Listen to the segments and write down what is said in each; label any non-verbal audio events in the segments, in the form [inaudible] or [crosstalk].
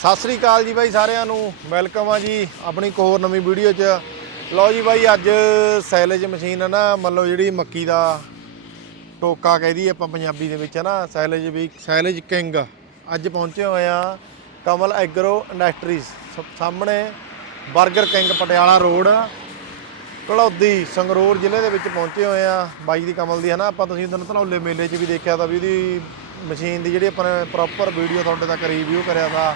ਸਤਿ ਸ੍ਰੀ ਅਕਾਲ ਜੀ ਬਾਈ ਸਾਰਿਆਂ ਨੂੰ। ਵੈਲਕਮ ਆ ਜੀ ਆਪਣੀ ਇੱਕ ਹੋਰ ਨਵੀਂ ਵੀਡੀਓ 'ਚ। ਲਓ ਜੀ ਬਾਈ, ਅੱਜ ਸੈਲੇਜ ਮਸ਼ੀਨ ਹੈ ਨਾ, ਮੰਨ ਲਓ ਜਿਹੜੀ ਮੱਕੀ ਦਾ ਟੋਕਾ ਕਹਿ ਦਈਏ ਆਪਾਂ ਪੰਜਾਬੀ ਦੇ ਵਿੱਚ, ਹੈ ਨਾ, ਸੈਲੇਜ ਵੀ ਸੈਲੇਜ ਕਿੰਗ। ਅੱਜ ਪਹੁੰਚੇ ਹੋਏ ਆ ਕਮਲ ਐਗਰੋ ਇੰਡਸਟਰੀਜ਼ ਸਾਹਮਣੇ 버ਗਰ ਕਿੰਗ ਪਟਿਆਲਾ ਰੋਡ ਘਲੌਦੀ ਸੰਗਰੂਰ ਜ਼ਿਲ੍ਹੇ ਦੇ ਵਿੱਚ ਪਹੁੰਚੇ ਹੋਏ ਆ ਬਾਈ ਦੀ, ਕਮਲ ਦੀ, ਹੈ ਨਾ। ਆਪਾਂ ਤੁਸੀਂ ਤੁਹਾਨੂੰ ਧਨੌਲੇ ਮੇਲੇ 'ਚ ਵੀ ਦੇਖਿਆ ਤਾਂ ਵੀ ਉਹਦੀ ਮਸ਼ੀਨ ਦੀ ਜਿਹੜੀ ਆਪਾਂ ਨੇ ਪ੍ਰੋਪਰ ਵੀਡੀਓ ਤੁਹਾਡੇ ਤੱਕ ਰਿਵਿਊ ਕਰਿਆ ਤਾਂ।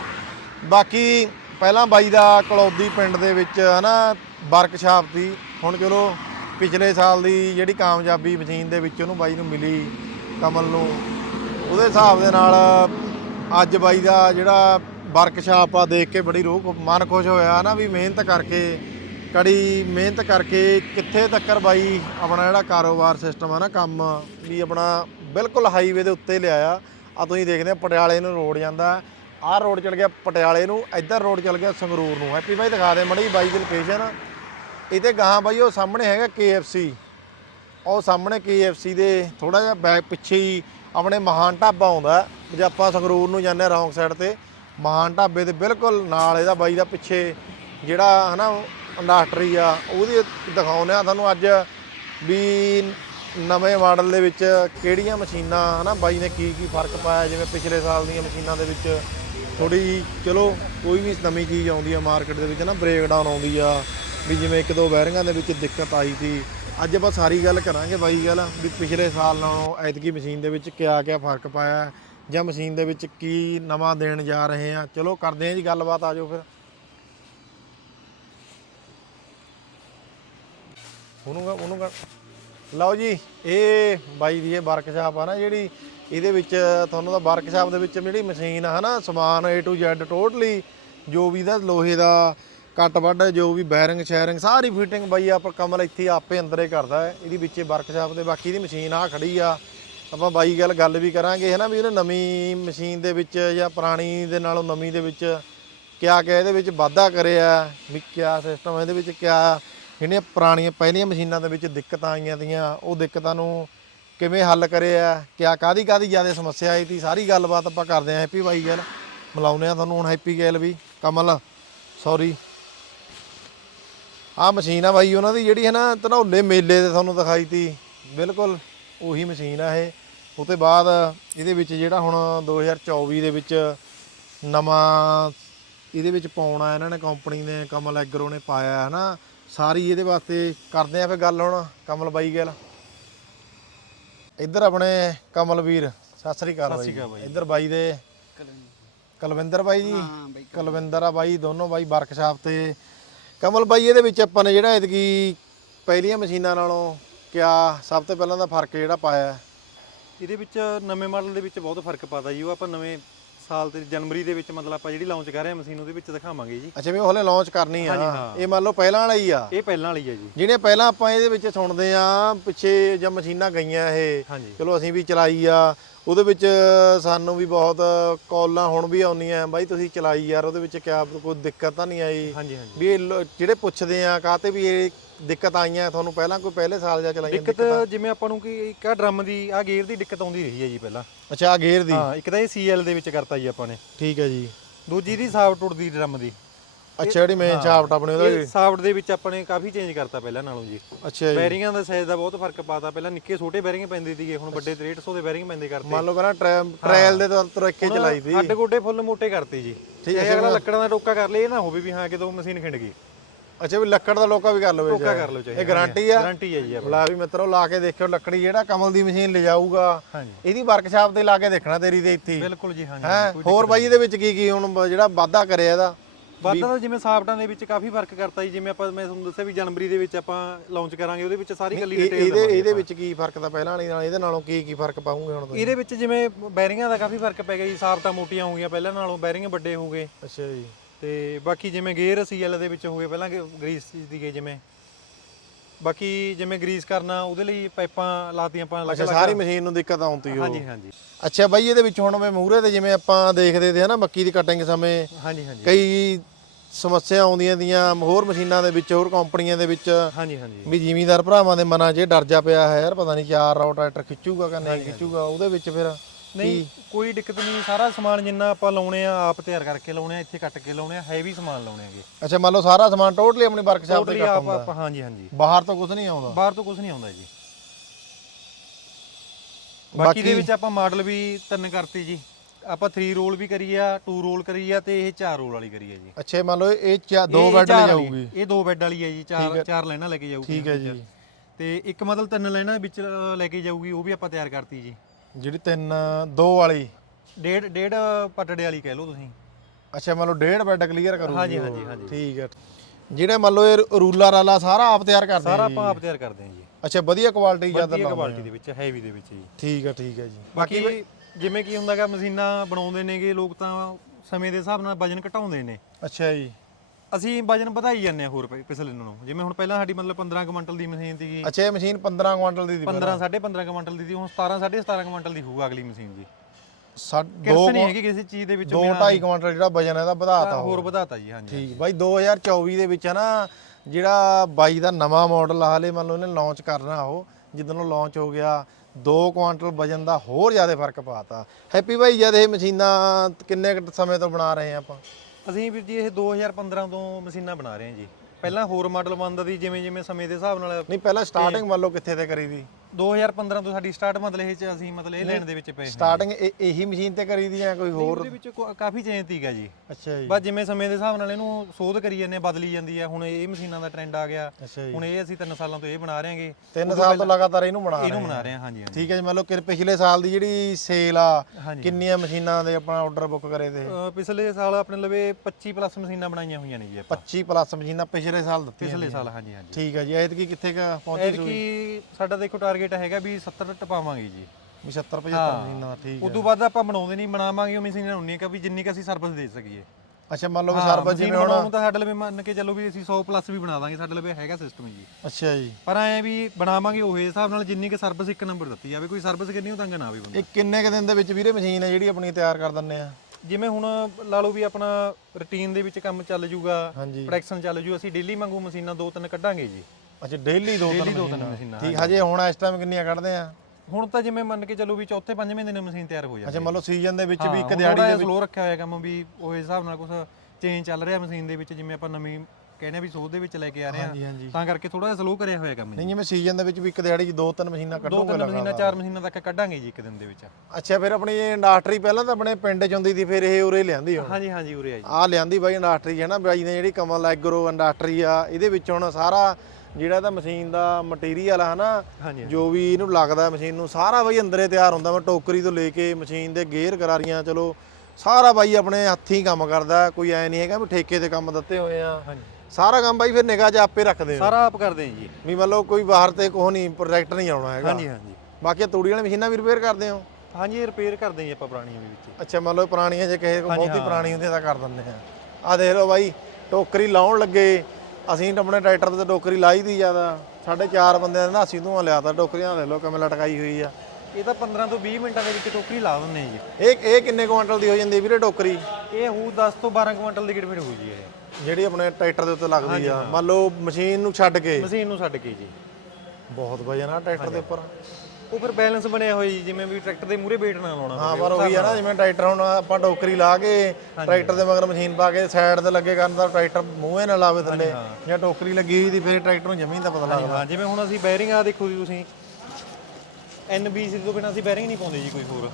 ਬਾਕੀ ਪਹਿਲਾਂ ਬਾਈ ਦਾ ਕਲੌਦੀ ਪਿੰਡ ਦੇ ਵਿੱਚ ਹੈ ਨਾ ਵਰਕਸ਼ਾਪ ਸੀ। ਹੁਣ ਚਲੋ ਪਿਛਲੇ ਸਾਲ ਦੀ ਜਿਹੜੀ ਕਾਮਯਾਬੀ ਮਸ਼ੀਨ ਦੇ ਵਿੱਚ ਉਹਨੂੰ ਬਾਈ ਨੂੰ ਮਿਲੀ ਕਮਲ ਨੂੰ, ਉਹਦੇ ਹਿਸਾਬ ਦੇ ਨਾਲ ਅੱਜ ਬਾਈ ਦਾ ਜਿਹੜਾ ਵਰਕਸ਼ਾਪ ਆ ਦੇਖ ਕੇ ਬੜੀ ਰੂਹ ਮਨ ਖੁਸ਼ ਹੋਇਆ ਨਾ ਵੀ ਮਿਹਨਤ ਕਰਕੇ, ਕੜੀ ਮਿਹਨਤ ਕਰਕੇ ਕਿੱਥੇ ਤੱਕਰ ਬਾਈ ਆਪਣਾ ਜਿਹੜਾ ਕਾਰੋਬਾਰ ਸਿਸਟਮ ਆ ਨਾ, ਕੰਮ ਵੀ ਆਪਣਾ ਬਿਲਕੁਲ ਹਾਈਵੇ ਦੇ ਉੱਤੇ ਲਿਆਇਆ। ਆ ਤੁਸੀਂ ਦੇਖਦੇ ਆ ਪਟਿਆਲੇ ਨੂੰ ਰੋਡ ਜਾਂਦਾ। ਆਹ ਰੋਡ ਚਲ ਗਿਆ ਪਟਿਆਲੇ ਨੂੰ, ਇੱਧਰ ਰੋਡ ਚਲ ਗਿਆ ਸੰਗਰੂਰ ਨੂੰ। ਹੈਪੀ ਬਾਈ, ਦਿਖਾ ਦੇ ਮੜੀ ਬਾਈ ਦੀ ਲੋਕੇਸ਼ਨ ਇਹਦੇ ਗਾਹਾਂ ਬਾਈ, ਉਹ ਸਾਹਮਣੇ ਹੈਗਾ KFC ਉਹ ਸਾਹਮਣੇ KFC ਦੇ ਥੋੜਾ ਜਿਹਾ ਬੈਕ ਪਿੱਛੇ ਹੀ ਆਪਣੇ ਮਹਾਨ ਢਾਬਾ ਆਉਂਦਾ। ਜੇ ਆਪਾਂ ਸੰਗਰੂਰ ਨੂੰ ਜਾਂਦੇ ਰੌਂਗ ਸਾਈਡ ਤੇ, ਮਹਾਨ ਢਾਬੇ ਦੇ ਬਿਲਕੁਲ ਨਾਲ ਇਹਦਾ ਬਾਈ ਦਾ ਪਿੱਛੇ ਜਿਹੜਾ ਹਨਾ ਇੰਡਸਟਰੀ ਆ, ਉਹਦੀ ਦਿਖਾਉਂਦੇ ਆ ਤੁਹਾਨੂੰ ਅੱਜ ਵੀ ਨਵੇਂ ਮਾਡਲ ਦੇ ਵਿੱਚ ਕਿਹੜੀਆਂ ਮਸ਼ੀਨਾਂ, ਹਨਾ ਬਾਈ ਨੇ ਕੀ ਕੀ ਫ਼ਰਕ ਪਾਇਆ, ਜਿਵੇਂ ਪਿਛਲੇ ਸਾਲ ਦੀਆਂ ਮਸ਼ੀਨਾਂ ਦੇ ਵਿੱਚ। ਥੋੜੀ ਚਲੋ ਕੋਈ ਵੀ ਨਵੀਂ ਚੀਜ਼ ਆਉਂਦੀ ਆ ਮਾਰਕੀਟ ਦੇ ਵਿੱਚ ਨਾ ਬ੍ਰੇਕਡਾਊਨ ਆਉਂਦੀ ਆ, ਵੀ ਜਿਵੇਂ ਇੱਕ ਦੋ ਵਾਇਰਿੰਗਾਂ ਦੇ ਵਿੱਚ ਦਿੱਕਤ ਆਈ ਸੀ। ਅੱਜ ਆਪਾਂ ਸਾਰੀ ਗੱਲ ਕਰਾਂਗੇ ਬਾਈ ਗੱਲ, ਵੀ ਪਿਛਲੇ ਸਾਲ ਨਾਲੋਂ ਐਤਕੀ ਮਸ਼ੀਨ ਦੇ ਵਿੱਚ ਕਿਆ ਕਿਆ ਫ਼ਰਕ ਪਾਇਆ, ਜਾਂ ਮਸ਼ੀਨ ਦੇ ਵਿੱਚ ਕੀ ਨਵਾਂ ਦੇਣ ਜਾ ਰਹੇ ਆ। ਚਲੋ ਕਰਦੇ ਆਂ ਜੀ ਗੱਲਬਾਤ ਆਜੋ ਫਿਰ। ਉਹਨੂੰ ਉਹਨੂੰ ਕਹ- ਲਓ ਜੀ, ਇਹ ਬਾਈ ਦੀ ਇਹ ਵਰਕਸ਼ਾਪ ਆ ਨਾ ਜਿਹੜੀ ਇਹਦੇ ਵਿੱਚ ਤੁਹਾਨੂੰ ਤਾਂ ਵਰਕਸ਼ਾਪ ਦੇ ਵਿੱਚ ਜਿਹੜੀ ਮਸ਼ੀਨ ਆ ਹਨਾ, ਸਮਾਨ A to Z ਟੋਟਲੀ ਜੋ ਵੀ ਦਾ ਲੋਹੇ ਦਾ ਕੱਟ ਵੱਢ, ਜੋ ਵੀ ਬੈਰਿੰਗ ਸ਼ੈਰਿੰਗ ਸਾਰੀ ਫਿਟਿੰਗ ਬਾਈ ਆਪਾਂ ਕਮਲ ਇੱਥੇ ਆਪੇ ਅੰਦਰੇ ਕਰਦਾ ਹੈ, ਇਹਦੀ ਵਿੱਚ ਵਰਕਸ਼ਾਪ ਦੇ ਬਾਕੀ ਦੀ ਮਸ਼ੀਨ ਆ ਖੜੀ ਆ। ਆਪਾਂ ਬਾਈ ਗੱਲ ਗੱਲ ਵੀ ਕਰਾਂਗੇ ਹਨਾ ਵੀ ਇਹਨੇ ਨਵੀਂ ਮਸ਼ੀਨ ਦੇ ਵਿੱਚ ਜਾਂ ਪੁਰਾਣੀ ਦੇ ਨਾਲੋਂ ਨਵੀਂ ਦੇ ਵਿੱਚ ਕਿਆ ਕਿਆ ਇਹਦੇ ਵਿੱਚ ਵਾਧਾ ਕਰਿਆ, ਵੀ ਕਿਆ ਸਿਸਟਮ ਇਹਦੇ ਵਿੱਚ ਕਿਆ, ਜਿਹੜੀਆਂ ਪੁਰਾਣੀਆਂ ਪਹਿਲੀਆਂ ਮਸ਼ੀਨਾਂ ਦੇ ਵਿੱਚ ਦਿੱਕਤਾਂ ਆਈਆਂ ਤੀਆਂ, ਉਹ ਦਿੱਕਤਾਂ ਨੂੰ ਕਿਵੇਂ ਹੱਲ ਕਰਿਆ ਕਿਆ ਕਾਦੀ ਕਾਦੀ ਜ਼ਿਆਦਾ ਸਮੱਸਿਆ ਆਈ ਤੀ, ਸਾਰੀ ਗੱਲਬਾਤ ਆਪਾਂ ਕਰਦੇ ਆਂ ਹੈਪੀ ਬਾਈ ਗੈਲ ਮਿਲਾਉਂਦੇ ਆ ਤੁਹਾਨੂੰ ਹੁਣ ਹੈਪੀ ਗੈਲ ਵੀ, ਕਮਲ, ਸੌਰੀ। ਆ ਮਸ਼ੀਨ ਆ ਬਾਈ ਉਹਨਾਂ ਦੀ ਜਿਹੜੀ ਹੈ ਨਾ, ਧਨੌਲੇ ਮੇਲੇ ਤੇ ਤੁਹਾਨੂੰ ਦਿਖਾਈ ਤੀ। ਬਿਲਕੁਲ ਉਹੀ ਮਸ਼ੀਨ ਆ ਇਹ। ਉਹ ਤੋਂ ਬਾਅਦ ਇਹਦੇ ਵਿੱਚ ਜਿਹੜਾ ਹੁਣ 2024 ਦੇ ਵਿੱਚ ਨਵਾਂ ਇਹਦੇ ਵਿੱਚ ਪਾਉਣਾ ਇਹਨਾਂ ਨੇ ਕੰਪਨੀ ਨੇ, ਕਮਲ ਐਗਰੋ ਨੇ ਪਾਇਆ ਹੈ ਨਾ। ਸਾਰੀ ਇਹਦੇ ਵਾਸਤੇ ਕਰਦੇ ਆ ਫਿਰ ਗੱਲ ਹੁਣ, ਕਮਲ ਬਾਈ ਗੱਲ ਇੱਧਰ ਆਪਣੇ ਕਮਲ ਵੀਰ ਸਤਿ ਸ੍ਰੀ ਅਕਾਲ ਬਾਈ। ਇੱਧਰ ਬਾਈ ਦੇ ਕੁਲਵਿੰਦਰ ਬਾਈ ਜੀ। ਕੁਲਵਿੰਦਰ। ਆ ਬਾਈ ਦੋਨੋਂ ਬਾਈ ਵਰਕਸ਼ਾਪ ਤੇ। ਕਮਲ ਬਾਈ ਇਹਦੇ ਵਿੱਚ ਆਪਾਂ ਨੇ ਜਿਹੜਾ ਇਤਕੀ ਪਹਿਲੀਆਂ ਮਸ਼ੀਨਾਂ ਨਾਲੋਂ ਕਿਆ ਸਭ ਤੋਂ ਪਹਿਲਾਂ ਦਾ ਫ਼ਰਕ ਜਿਹੜਾ ਪਾਇਆ? ਹੈ? ਇਹਦੇ ਵਿੱਚ ਨਵੇਂ ਮਾਡਲ ਦੇ ਵਿੱਚ ਬਹੁਤ ਫ਼ਰਕ ਪਾਤਾ ਜੀ। ਉਹ ਆਪਾਂ ਨਵੇਂ ਸਾਲ ਤੇ ਜਨਵਰੀ ਦੇ ਵਿੱਚ ਮਤਲਬ ਆਪਾਂ ਜਿਹੜੀ ਲਾਂਚ ਕਰ ਰਹੇ ਹਾਂ ਮਸ਼ੀਨ ਉਹਦੇ ਵਿੱਚ ਦਿਖਾਵਾਂਗੇ ਜੀ। ਅੱਛਾ ਵੀ ਉਹ ਹਲੇ ਲਾਂਚ ਕਰਨੀ ਆ। ਇਹ ਮੰਨ ਲਓ ਪਹਿਲਾਂ ਵਾਲਾ ਹੀ ਆ। ਇਹ ਪਹਿਲਾਂ ਵਾਲੀ ਹੈ ਜੀ। ਜਿਹੜੀਆਂ ਪਹਿਲਾਂ ਆਪਾਂ ਇਹਦੇ ਵਿੱਚ ਸੁਣਦੇ ਆ ਪਿੱਛੇ ਜਾਂ ਮਸ਼ੀਨਾਂ ਗਈਆਂ ਇਹ। ਚਲੋ ਅਸੀਂ ਵੀ ਚਲਾਈ ਆ। ਉਹਦੇ ਵਿੱਚ ਸਾਨੂੰ ਵੀ ਬਹੁਤ ਕਾਲਾਂ ਹੁਣ ਵੀ ਆਉਂਦੀਆਂ। ਬਾਈ ਤੁਸੀਂ ਚਲਾਈ ਯਾਰ ਉਹਦੇ ਵਿੱਚ ਕਿਆ ਕੋਈ ਦਿੱਕਤ ਤਾਂ ਨਹੀਂ ਆਈ? ਵੀ ਜਿਹੜੇ ਪੁੱਛਦੇ ਆ ਕਾਹਤੇ ਵੀ ਇਹ ਦਿੱਕਤ ਆਈਆਂ ਤੁਹਾਨੂੰ ਪਹਿਲਾਂ ਕੋਈ ਪਹਿਲੇ ਸਾਲ ਜਾਂ ਚਲਾਈਆਂ ਦਿੱਕਤ ਜਿਵੇਂ ਆਪਾਂ ਨੂੰ ਕਿ ਇੱਕ ਆ ਡਰਮ ਦੀ ਆ ਗੇਅਰ ਦੀ ਦਿੱਕਤ ਆਉਂਦੀ ਰਹੀ ਹੈ ਜੀ ਪਹਿਲਾਂ। ਅੱਛਾ ਆਹ ਗੇਅਰ ਦੀ? ਹਾਂ ਇੱਕ ਤਾਂ ਇਹ ਸੀਐਲ ਦੇ ਵਿੱਚ ਕਰਤਾ ਜੀ ਆਪਾਂ ਨੇ। ਠੀਕ ਹੈ ਜੀ। ਦੂਜੀ ਦੀ ਸਾਫਟ ਉੜਦੀ ਡਰਮ ਦੀ। ਅੱਛਾ ਜਿਹੜੀ ਮੇਨ ਸ਼ਾਫਟ ਆਪਣੇ ਉਹਦਾ ਸਾਫਟ ਦੇ ਵਿੱਚ ਆਪਾਂ ਨੇ ਕਾਫੀ ਚੇਂਜ ਕਰਤਾ ਪਹਿਲਾਂ ਨਾਲੋਂ ਜੀ। ਅੱਛਾ ਜੀ। ਬੈਰਿੰਗਾਂ ਦਾ ਸਾਈਜ਼ ਦਾ ਬਹੁਤ ਫ਼ਰਕ ਪਾਤਾ ਪਹਿਲਾਂ ਨਿੱਕੇ ਛੋਟੇ ਬੈਰਿੰਗ ਪੈਂਦੇ ਸੀਗੇ ਹੁਣ ਵੱਡੇ 6300 ਦੇ ਬੈਰਿੰਗ ਪੈਂਦੇ ਕਰਤੇ। ਮੰਨ ਲਓ ਕਹਿੰਦਾ ਟ੍ਰਾਇਲ ਦੇ ਤੌਰ ਤੇ ਕੇ ਚਲਾਈ ਦੀ ਅੱਡ ਗੋਡੇ ਫੁੱਲ ਮੋਟੇ ਕਰਤੇ ਜੀ। ਠੀਕ ਹੈ ਅਗਲਾ ਲੱਕੜਾਂ ਦਾ ਟੋਕਾ ਕਰ ਲੇ ਇਹ ਨਾ ਹੋਵੇ ਵੀ ਹਾਂ ਕਿਦੋਂ ਮਸ਼ੀਨ ਖਿੰਡ ਗਈ। ਅੱਛਾ ਵੀ ਲੱਕੜ ਦਾ ਲੋਕਾ ਵੀ ਕਰ ਲਵੇ ਟੋਕਾ ਕਰ ਲਓ ਚਾਹੀਏ ਇਹ ਗਾਰੰਟੀ ਆ। ਗਾਰੰਟੀ ਹੈ ਜੀ ਆਪਣੀ। ਲਾ ਵੀ ਮਿੱਤਰੋ ਲਾ ਕੇ ਦੇਖਿਓ ਲੱਕੜੀ ਜਿਹੜਾ ਕਮਲ ਦੀ ਮਸ਼ੀਨ ਲਿਜਾਊਗਾ ਹਾਂਜੀ। ਇਹਦੀ ਵਰਕਸ਼ਾਪ ਤੇ ਲਾ ਕੇ ਦੇਖਣਾ ਤੇਰੀ ਤੇ ਇੱਥੇ ਬਿਲਕੁਲ ਜੀ ਹਾਂਜੀ ਹੈ? ਹੋਰ ਬਾਈ ਇਹਦੇ ਵਿੱਚ ਕੀ ਕੀ ਹੁਣ ਬ- ਜਿਹੜਾ ਵਾਧਾ ਕਰਿਆ ਇਹਦਾ? ਵਾਧਾ ਤਾਂ ਜਿਵੇਂ ਸਾਫਟਾਂ ਦੇ ਵਿੱਚ ਕਾਫੀ ਫ਼ਰਕ ਕਰਤਾ ਜੀ ਜਿਵੇਂ ਆਪਾਂ ਮੈਂ ਤੁਹਾਨੂੰ ਦੱਸਿਆ ਵੀ ਜਨਵਰੀ ਦੇ ਵਿੱਚ ਆਪਾਂ ਲਾਂਚ ਕਰਾਂਗੇ ਉਹਦੇ ਵਿੱਚ ਸਾਰੀ ਗੱਲੀ ਇਹ- ਡਿਟੇਲ ਇਹਦੇ ਇਹਦੇ ਵਿੱਚ ਕੀ ਫ਼ਰਕ ਤਾਂ ਪਹਿਲਾਂ ਵਾਲੀ ਨਾਲ ਇਹਦੇ ਨਾਲੋਂ ਕੀ ਕੀ ਫ਼ਰਕ ਪਾਉਂਗੇ ਹੁਣ ਤੁਸੀਂ? ਇਹਦੇ ਵਿੱਚ ਜਿਵੇਂ ਬੈਰਿੰਗਾਂ ਦਾ ਕਾਫੀ ਫ਼ਰਕ ਪੈ ਗਿਆ ਜੀ ਸਾਫਟਾਂ ਮੋਟੀਆਂ ਹੋ ਗਈਆਂ ਪਹਿਲਾਂ ਨਾਲੋਂ ਬੈਰਿੰਗ ਵੱਡੇ ਹੋ ਗਏ। ਅੱਛਾ ਜੀ। ਤੇ ਬਾਕੀ ਜਿਵੇਂ ਗੇਅਰ ਸੀਐਲ ਦੇ ਵਿੱਚ ਹੋ ਗਏ ਪਹਿਲਾਂ ਗਰੀਸ ਸੀਗੇ ਜਿਵੇਂ। ਬਾਕੀ ਜਿਵੇਂ ਗਰੀਸ ਕਰਨਾ ਉਹਦੇ ਲਈ ਪਾਈਪਾਂ ਲਾਤੀਆਂ ਆਪਾਂ ਅੱਛਾ ਸਾਰੀ ਮਸ਼ੀਨ ਨੂੰ ਦਿੱਕਤ ਆਉਂਦੀ ਹੋ ਹਾਂਜੀ ਹਾਂਜੀ। ਅੱਛਾ ਬਾਈ ਇਹਦੇ ਵਿੱਚ ਹੁਣ ਮੈਂ ਮੂਹਰੇ ਤੇ ਜਿਵੇਂ ਆਪਾਂ ਦੇਖਦੇ ਤੇ ਹਨਾ ਮੱਕੀ ਦੀ ਕਟਿੰਗ ਸਮੇਂ ਹਾਂਜੀ ਹਾਂਜੀ। ਕਈ ਸਮੱਸਿਆ ਆਉਂਦੀਆਂ ਦੀਆਂ ਹੋਰ ਮਸ਼ੀਨਾਂ ਦੇ ਵਿੱਚ ਹੋਰ ਕੰਪਨੀਆਂ ਦੇ ਵਿੱਚ। ਹਾਂਜੀ ਹਾਂਜੀ। ਵੀ ਜ਼ਿਮੀਂਦਾਰ ਭਰਾਵਾਂ ਦੇ ਮਨਾਂ 'ਚ ਇਹ ਡਰ ਜਾ ਪਿਆ ਹੈ ਯਾਰ ਪਤਾ ਨਹੀਂ ਚਾਰ ਰੌ ਟਰੈਕਟਰ ਖਿੱਚੂਗਾ ਕਿ ਨਹੀਂ ਖਿੱਚੂਗਾ ਉਹਦੇ ਵਿੱਚ ਫਿਰ ਨਹੀਂ ਕੋਈ ਦਿੱਕਤ ਨਹੀਂ ਸਾਰਾ ਸਮਾਨ ਜਿੰਨਾ ਆਪਾਂ ਲਾਉਣੇ ਆ ਆਪ ਤਿਆਰ ਕਰਕੇ ਲਾਉਣੇ ਆ ਇੱਥੇ ਕੱਟ ਕੇ ਲਾਉਣੇ ਆ ਹੈਵੀ ਸਮਾਨ ਲਾਉਣੇ ਆਗੇ ਅੱਛਾ ਮੰਨ ਲਓ ਸਾਰਾ ਸਮਾਨ ਟੋਟਲੀ ਆਪਣੀ ਵਰਕਸ਼ਾਪ ਤੇ ਟੋਟਲੀ ਕੱਟ ਆਪ ਹੁੰਦਾ। ਆਪਾਂ ਹਾਂਜੀ ਹਾਂਜੀ। ਬਾਹਰ ਤੋਂ ਕੁਝ ਨਹੀਂ ਆਉਂਦਾ। ਬਾਹਰ ਤੋਂ ਕੁਝ ਨਹੀਂ ਆਉਂਦਾ ਜੀ। ਬਾਕੀ ਦੇ ਵਿੱਚ ਆਪਾਂ ਮਾਡਲ ਵੀ ਤਿੰਨ ਕਰਤੇ ਜੀ। ਆਪਾਂ 3 ਰੋਲ ਵੀ ਕਰੀ ਆ 2 ਰੋਲ ਕਰੀ ਆ ਤੇ ਇਹ 4 ਰੋਲ ਵਾਲੀ ਕਰੀ ਆ ਜੀ। ਅੱਛਾ ਮੰਨ ਲਓ ਇਹ ਚਾ- ਦੋ ਇਹ ਬੈੱਡ ਚਾਰ ਲੈ ਵਾਲੀ- ਜਾਊਗੀ ਇਹ ਦੋ ਬੈੱਡ ਵਾਲੀ ਹੈ ਜੀ ਚਾਰ ਚਾਰ ਲਾਈਨਾਂ ਲੈ ਕੇ ਜਾਊਗੀ ਠੀਕ ਹੈ ਜੀ। ਤੇ ਇੱਕ ਮਤਲਬ ਤਿੰਨ ਲਾਈਨਾਂ ਵਿੱਚ ਅ, ਲੈ ਕੇ ਜਾਊਗੀ ਉਹ ਵੀ ਆਪਾਂ ਤਿਆਰ ਕਰਤੀ ਜੀ। ਜਿਹੜੀ ਤਿੰਨ ਦੋ ਵਾਲੀ। ਡੇਢ ਡੇਢ ਪਟੜੇ ਵਾਲੀ ਕਹਿ ਲਓ ਤੁਸੀਂ। ਅੱਛਾ ਮੰਨ ਲਓ ਡੇਢ ਬੈੱਡ ਕਲੀਅਰ ਕਰੂਗੀ ਹਾਂਜੀ, ਉਹ। ਹਾਂਜੀ, ਹਾਂਜੀ। ਠੀਕ ਹੈ। ਜਿਹੜੇ ਮੰਨ ਲਓ ਇਹ ਰੂਲਰ ਵਾਲਾ ਸਾਰਾ ਆਪ ਤਿਆਰ ਕਰਦੇ ਸਾਰਾ ਆ ਜੀ ਆਪਾਂ ਆਪ ਤਿਆਰ ਕਰਦੇ ਹਾਂ ਜੀ। ਅੱਛਾ ਵਧੀਆ ਕੁਆਲਿਟੀ ਜ਼ਿਆਦਾ ਵਧੀਆ ਲਾਉਂਦੇ ਕੁਆਲਿਟੀ ਦੇ ਵਿੱਚ ਹੈਵੀ ਦੇ ਵਿੱਚ ਜੀ। ਠੀਕ ਹੈ ਠੀਕ ਹੈ ਜੀ। ਬਾਕੀ ਜਿਵੇਂ ਕੀ ਹੁੰਦਾਗਾ ਮਸ਼ੀਨਾਂ ਬਣਾਉਂਦੇ ਨੇਗੇ ਲੋਕ ਤਾਂ ਸਮੇਂ ਦੇ ਹਿਸਾਬ ਨਾਲ ਵਜਨ ਘਟਾਉਂਦੇ ਨੇ। ਅੱਛਾ ਜੀ। ਅਸੀਂ ਵਜਨ ਵਧਾਈ ਜਾਂਦੇ ਆ ਹੋਰ ਪ- ਪਿਛਲੇ ਨਾਲੋਂ ਜਿਵੇਂ ਹੁਣ ਪਹਿਲਾਂ ਸਾਡੀ ਮਤਲਬ 15 ਕੁਇੰਟਲ ਦੀ ਮਸ਼ੀਨ ਸੀਗੀ। ਅੱਛਾ ਇਹ ਮਸ਼ੀਨ 15 ਕੁਆਂਟਲ ਦੀ ਦੀ 15 15.5 ਕੁਇੰਟਲ ਦੀ ਸੀ ਹੁਣ 17 17.5 ਕੁਇੰਟਲ ਦੀ ਹੋਊ ਅਗਲੀ ਮਸ਼ੀਨ ਜੀ। ਸਾ- ਦੋ ਕਿਰਸ ਨਹੀਂ ਹੈਗੀ ਕਿਸੇ ਚੀਜ਼ ਦੇ ਵਿੱਚ ਦੋ 2.5 ਕੁਆਂਟਲ ਜਿਹੜਾ ਵਜਨ ਇਹਦਾ ਵਧਾਤਾ ਹੋਰ ਵਧਾਤਾ ਜੀ ਹਾਂਜੀ ਠੀਕ ਬਾਈ 2024 ਦੇ ਵਿੱਚ ਹੈ ਨਾ ਜਿਹੜਾ ਬਾਈ ਦਾ ਨਵਾਂ ਮਾਡਲ ਹਾਲੇ ਮੰਨ ਲਓ ਇਹਨੇ ਲਾਂਚ ਕਰਨਾ ਉਹ ਜਿੱਦਣ ਲਾਂਚ ਹੋ ਗਿਆ 2 ਕੁਆਂਟਲ ਵਜਨ ਦਾ ਹੋਰ ਜ਼ਿਆਦਾ ਫ਼ਰਕ ਪਾਤਾ। ਹੈਪੀ ਬਾਈ ਜਦ ਇਹ ਮਸ਼ੀਨਾਂ ਕਿੰਨੇ ਸਮੇਂ ਤੋਂ ਬਣਾ ਰਹੇ ਆ ਆਪਾਂ? ਅਸੀਂ ਵੀਰ ਜੀ ਇਹ 2015 ਤੋਂ ਮਸ਼ੀਨਾਂ ਬਣਾ ਰਹੇ ਹਾਂ ਜੀ। ਪਹਿਲਾਂ ਹੋਰ ਮਾਡਲ ਬਣਦਾ ਸੀ ਜਿਵੇਂ ਜਿਵੇਂ ਸਮੇਂ ਦੇ ਹਿਸਾਬ ਨਾਲ ਨਹੀਂ ਪਹਿਲਾਂ ਸਟਾਰਟਿੰਗ ਮੰਨ ਲਓ ਕਿੱਥੇ ਤੇ ਕਰੀ ਦੀ। 2015 ਤੋਂ ਸਾਡੀ ਸਟਾਰਟ ਮਤਲਬ ਇਹ ਚ ਅਸੀਂ ਮਤਲਬ ਇਹ ਲੈਣ ਦੇ ਵਿੱਚ ਪਏ ਹਾਂ ਸਟਾਰਟਿੰਗ ਇਹੀ ਮਸ਼ੀਨ ਤੇ ਕਰੀ ਦੀ ਜਾਂ ਕੋਈ ਹੋਰ? ਉਹਦੇ ਵਿੱਚ ਕੋ- ਕਾਫੀ ਚੇਂਜ ਸੀਗਾ ਜੀ। ਅੱਛਾ ਜੀ। ਬਸ ਜਿਵੇਂ ਸਮੇਂ ਦੇ ਹਿਸਾਬ ਨਾਲ ਇਹਨੂੰ ਸੋਧ ਕਰੀ ਜਾਂਦੇ ਆ ਬਦਲੀ ਜਾਂਦੀ ਹੈ। ਹੁਣ ਇਹ ਮਸ਼ੀਨਾਂ ਦਾ ਟ੍ਰੈਂਡ ਆ ਗਿਆ। ਅੱਛਾ ਜੀ। ਹੁਣ ਇਹ ਅਸੀਂ 3 ਸਾਲਾਂ ਤੋਂ ਇਹ ਬਣਾ ਰਹੇ ਹਾਂਗੇ। ਤਿੰਨ ਸਾਲ ਤੋਂ ਲਗਾਤਾਰ ਇਹਨੂੰ ਬਣਾ ਰਹੇ ਇਹਨੂੰ ਆ। ਬਣਾ ਰਹੇ ਹਾਂ ਹਾਂਜੀ ਹਾਂਜੀ। ਠੀਕ ਹੈ ਜੀ ਮੰਨ ਲਓ ਕਿ ਪਿਛਲੇ ਸਾਲ ਦੀ ਜਿਹੜੀ ਸੇਲ ਆ ਹਾਂਜੀ ਕਿੰਨੀਆਂ ਮਸ਼ੀਨਾਂ ਦੇ ਆਪਣਾ ਆਰਡਰ ਬੁੱਕ ਕਰੇ ਤੇ? ਅ, ਪਿਛਲੇ ਸਾਲ ਆਪਣੇ ਲਵੇ 25 ਪਲੱਸ ਮਸ਼ੀਨਾਂ ਬਣਾਈਆਂ ਹੋਈਆਂ ਨੇ ਜੀ ਆਪਾਂ। 25 ਪਲੱਸ ਮਸ਼ੀਨਾਂ ਪਿਛਲੇ ਸਾਲ ਦਿੱਤੀਆਂ ਪਿਛਲੇ ਸਾਲ ਹਾਂਜੀ ਹਾਂਜੀ। ਠੀਕ ਹੈ ਜੀ ਐਤਕੀ ਕਿੱਥੇ ਕ ਪਹੁੰਚੀ ਐਤਕੀ ਸਾਡਾ ਦੇਖੋ ਟਾਰਗੇਟ ਹੈਗਾ ਵੀ 70 ਟਪਾਵਾਂਗੇ ਜੀ। ਵੀ 70 75 ਮਸ਼ੀਨਾਂ ਠੀਕ ਹੈ। ਉਦੋਂ ਬਾਅਦ ਆਪਾਂ ਬਣਾਉਂਦੇ ਨਹੀਂ ਬਣਾਵਾਂਗੇ ਉਹ ਮਸ਼ੀਨਾਂ ਉਨੀ ਕਿ ਵੀ ਜਿੰਨੀ ਕਿ ਅਸੀਂ ਸਰਵਿਸ ਦੇ ਸਕੀਏ। ਅੱਛਾ ਮੰਨ ਲਓ ਵੀ ਸਰਬਤ ਜਿਵੇਂ ਹੁਣ ਤਾਂ ਸਾਡੇ ਲਵੇ ਮੰਨ ਕੇ ਚੱਲੋ ਵੀ ਅਸੀਂ 100 ਪਲੱਸ ਵੀ ਬਣਾ ਦਾਂਗੇ ਸਾਡੇ ਲਵੇ ਹੈਗਾ ਸਿਸਟਮ ਜੀ। ਅੱਛਾ ਜੀ। ਪਰ ਐ ਵੀ ਬਣਾਵਾਂਗੇ ਉਹ ਹਿਸਾਬ ਨਾਲ ਜਿੰਨੀ ਕਿ ਸਰਵਿਸ ਇੱਕ ਨੰਬਰ ਦਿੱਤੀ ਜਾਵੇ ਕੋਈ ਸਰਵਿਸ ਕਰਨੀ ਉਹ ਤੰਗ ਨਾ ਆਵੇ ਬੰਦਾ। ਇਹ ਕਿੰਨੇ ਕ ਦਿਨ ਦੇ ਵਿੱਚ ਵੀਰੇ ਮਸ਼ੀਨ ਹੈ ਜਿਹੜੀ ਆਪਣੀ ਤਿਆਰ ਕਰ ਦਿੰਨੇ ਆ? ਜਿਵੇਂ ਹੁਣ ਲਾ ਲਓ ਵੀ ਆਪਣਾ ਰੁਟੀਨ ਦੇ ਵਿੱਚ ਕੰਮ ਚੱਲ ਜੂਗਾ ਹਾਂਜੀ। ਪ੍ਰੋਡਕਸ਼ਨ ਚੱਲ ਜੂ ਅਸੀਂ ਡੇਲੀ ਵਾਂਗੂ ਮਸ਼ੀਨਾਂ ਦੋ ਤਿੰਨ ਕੱਢਾਂਗੇ ਜੀ। ਅੱਛਾ ਡੇਲੀ ਦੋ ਤਿੰਨ ਦੋ ਤਿੰਨ ਮਸ਼ੀਨਾਂ। ਮਸ਼ੀਨਾਂ ਠੀਕ ਹਜੇ। ਹੁਣ ਇਸ ਟਾਈਮ ਕਿੰਨੀਆਂ ਕੱਢਦੇ ਆ? ਹੁਣ ਤਾਂ ਜਿਵੇਂ ਮੰਨ ਕੇ ਚੱਲੋ ਵੀ ਚੌਥੇ ਪੰਜਵੇਂ ਦਿਨ ਮਸ਼ੀਨ ਤਿਆਰ ਹੋ ਜਾਂਦੀ ਅੱਛਾ ਮੰਨ ਲਓ ਸੀਜ਼ਨ ਦੇ ਵਿੱਚ ਵੀ ਇੱਕ ਦਿਹਾੜੀ ਥੋੜ੍ਹਾ ਜਿਹਾ ਸਲੋ ਰੱਖਿਆ ਹੋਇਆ ਕੰਮ ਵੀ ਉਹ ਹਿਸਾਬ ਨਾਲ ਕੁਝ ਚੇਂਜ ਚੱਲ ਰਿਹਾ ਮਸ਼ੀਨ ਦੇ ਵਿੱਚ ਜਿਵੇਂ ਆਪਾਂ ਨਵੀਂ ਕਹਿੰਦੇ ਵੀ ਸੋਧ ਦੇ ਵਿੱਚ ਲੈ ਕੇ ਆ ਰਹੇ ਆ। ਤਾਂ ਕਰਕੇ ਥੋੜਾ ਜਿਹਾ ਸਲੋ ਕਰਿਆ ਹੋਇਆ ਕੰਮ ਨਹੀਂ ਜਿਵੇਂ ਸੀਜ਼ਨ ਦੇ ਵਿੱਚ ਵੀ ਇੱਕ ਦਿਹਾੜੀ 'ਚ ਦੋ ਤਿੰਨ ਮਸ਼ੀਨਾਂ ਦੋ ਕੱਢੋਗੇ ਤਿੰਨ ਮਸ਼ੀਨਾਂ ਚਾਰ ਮਸ਼ੀਨਾਂ ਤੱਕ ਕੱਢਾਂਗੇ ਜੀ ਇੱਕ ਦਿਨ ਦੇ ਵਿੱਚ। ਅੱਛਾ ਫਿਰ ਆਪਣੀ ਇੰਡਸਟਰੀ ਪਹਿਲਾਂ ਤਾਂ ਆਪਣੇ ਪਿੰਡ 'ਚ ਹੁੰਦੀ ਸੀ ਫਿਰ ਇਹ ਉਰੇ ਲਿਆਂਦੀ ਹੁਣ? ਹਾਂਜੀ ਹਾਂਜੀ ਉਰੇ ਆ ਜੀ। ਆ ਲਿਆਂਦੀ ਬਾਈ ਇੰਡਸਟਰੀ ਹੈ ਨਾ ਬਾਈ ਨੇ ਜਿਹੜੀ ਕਮਲ ਐਗਰੋ ਇੰਡਸਟਰੀ ਆ ਇਹਦੇ ਵਿੱਚ ਹੁਣ ਸਾਰਾ ਜਿਹੜਾ ਤਾਂ ਮਸ਼ੀਨ ਦਾ ਮਟੀਰੀਅਲ ਆ ਹਨਾ ਜੋ ਵੀ ਇਹਨੂੰ ਲੱਗਦਾ ਮਸ਼ੀਨ ਨੂੰ ਸਾਰਾ ਬਾਈ ਅੰਦਰੇ ਤਿਆਰ ਹੁੰਦਾ ਵਾ ਟੋਕਰੀ ਤੋਂ ਲੈ ਕੇ ਮਸ਼ੀਨ ਦੇ ਗੇਅਰ ਕਰਾਰੀਆਂ ਚਲੋ ਸਾਰਾ ਬਾਈ ਆਪਣੇ ਹੱਥੀਂ ਕੰਮ ਕਰਦਾ ਕੋਈ ਐ ਨਹੀਂ ਹੈਗਾ ਵੀ ਠੇਕੇ ਤੇ ਕੰਮ ਦਿੱਤੇ ਹੋਏ ਆ। ਸਾਰਾ ਕੰਮ ਬਾਈ ਫਿਰ ਨਿਗਾਹ 'ਚ ਆਪੇ ਰੱਖਦੇ ਹੋ ਸਾਰਾ ਆਪ ਕਰਦੇ ਆ ਜੀ। ਵੀ ਮਤਲਬ ਕੋਈ ਬਾਹਰ ਤੇ ਕੋਹ ਨਹੀਂ ਪ੍ਰੋਜੈਕਟ ਨਹੀਂ ਆਉਣਾ ਹੈਗਾ। ਹਾਂਜੀ ਹਾਂਜੀ। ਬਾਕੀ ਤੂੜੀ ਵਾਲੀ ਮਸ਼ੀਨਾਂ ਵੀ ਰਿਪੇਅਰ ਕਰਦੇ ਹੋ? ਹਾਂਜੀ ਰਿਪੇਅਰ ਕਰਦੇ ਆ ਜੀ ਆਪਾਂ ਪੁਰਾਣੀਆਂ ਵੀ ਵਿੱਚ। ਅੱਛਾ ਮੰਨ ਲਓ ਪੁਰਾਣੀਆਂ ਜੇ ਕਿਸੇ ਕੋਲ ਬਹੁਤੀ ਪੁਰਾਣੀ ਹੁੰਦੀ ਤਾਂ ਕਰ ਦਿੰਦੇ ਆ। ਆ ਦੇਖ ਲਓ ਬਾਈ ਟੋਕਰੀ ਲਾਉਣ ਲੱਗੇ। ਅਸੀਂ ਤਾਂ ਆਪਣੇ ਟਰੈਕਟਰ ਤੇ ਟੋਕਰੀ ਲਾਈ ਦੀ ਜ਼ਿਆਦਾ ਸਾਡੇ ਚਾਰ ਬੰਦਿਆਂ ਨੇ ਨਾਸੀ ਧੂਆਂ ਲਿਆਤਾ ਟੋਕਰੀਆਂ ਦੇਖ ਲਓ ਕਿਵੇਂ ਲਟਕਾਈ ਹੋਈ ਆ। ਇਹ ਤਾਂ 15 ਤੋਂ 20 ਮਿੰਟਾਂ ਦੇ ਵਿੱਚ ਟੋਕਰੀ ਲਾ ਦਿੰਦੇ ਜੀ। ਇਹ ਇਹ ਕਿੰਨੇ ਕੁਆਂਟਲ ਦੀ ਹੋ ਜਾਂਦੀ ਹੈ ਵੀਰੇ ਟੋਕਰੀ? ਇਹ ਹੋਊ 10 ਤੋਂ 12 ਕੁਇੰਟਲ ਦੀ ਗਿੜਮਿੜ ਹੋਊ ਜੀ ਇਹ। ਜਿਹੜੀ ਆਪਣੇ ਟਰੈਕਟਰ ਦੇ ਉੱਤੇ ਲੱਗਦੀ ਆ। ਮੰਨ ਲਓ ਮਸ਼ੀਨ ਨੂੰ ਛੱਡ ਕੇ। ਮਸ਼ੀਨ ਨੂੰ ਛੱਡ ਕੇ ਜੀ। ਬਹੁਤ ਵਜਨ ਆ ਟਰੈਕਟਰ ਦੇ ਉੱਪਰ। ਉਹ ਫਿਰ ਬੈਲੈਂਸ ਬਣਿਆ ਹੋਇਆ ਜੀ ਜਿਵੇਂ ਵੀ ਟਰੈਕਟਰ ਦੇ ਮੂਹਰੇ ਵੇਟ ਨਾ ਲਾਉਣਾ ਹਾਂ ਪਰ ਉਹੀ ਆ ਨਾ ਜਿਵੇਂ ਟਰੈਕਟਰ ਹੁਣ ਆਪਾਂ ਟੋਕਰੀ ਲਾ ਕੇ ਟਰੈਕਟਰ ਦੇ ਮਗਰ ਮਸ਼ੀਨ ਪਾ ਕੇ ਸਾਈਡ ਤੇ ਲੱਗੇ ਕਰਨ ਦਾ ਟਰੈਕਟਰ ਮੂਹੇ ਨਾ ਲਾਵੇ ਥੱਲੇ ਜਾਂ ਟੋਕਰੀ ਲੱਗੀ ਹੋਈ ਦੀ ਫਿਰ ਟਰੈਕਟਰ ਨੂੰ ਜ਼ਮੀਨ ਦਾ ਪਤਾ ਲੱਗਦਾ। ਹਾਂ ਜਿਵੇਂ ਹੁਣ ਅਸੀਂ ਬੈਰਿੰਗ ਆ ਦੇਖੋ ਜੀ ਤੁਸੀਂ NBC ਤੋਂ ਬਿਨਾਂ ਅਸੀਂ ਬੈਰਿੰਗ ਨਹੀਂ ਪਾਉਂਦੇ ਜੀ ਕੋਈ ਹੋਰ।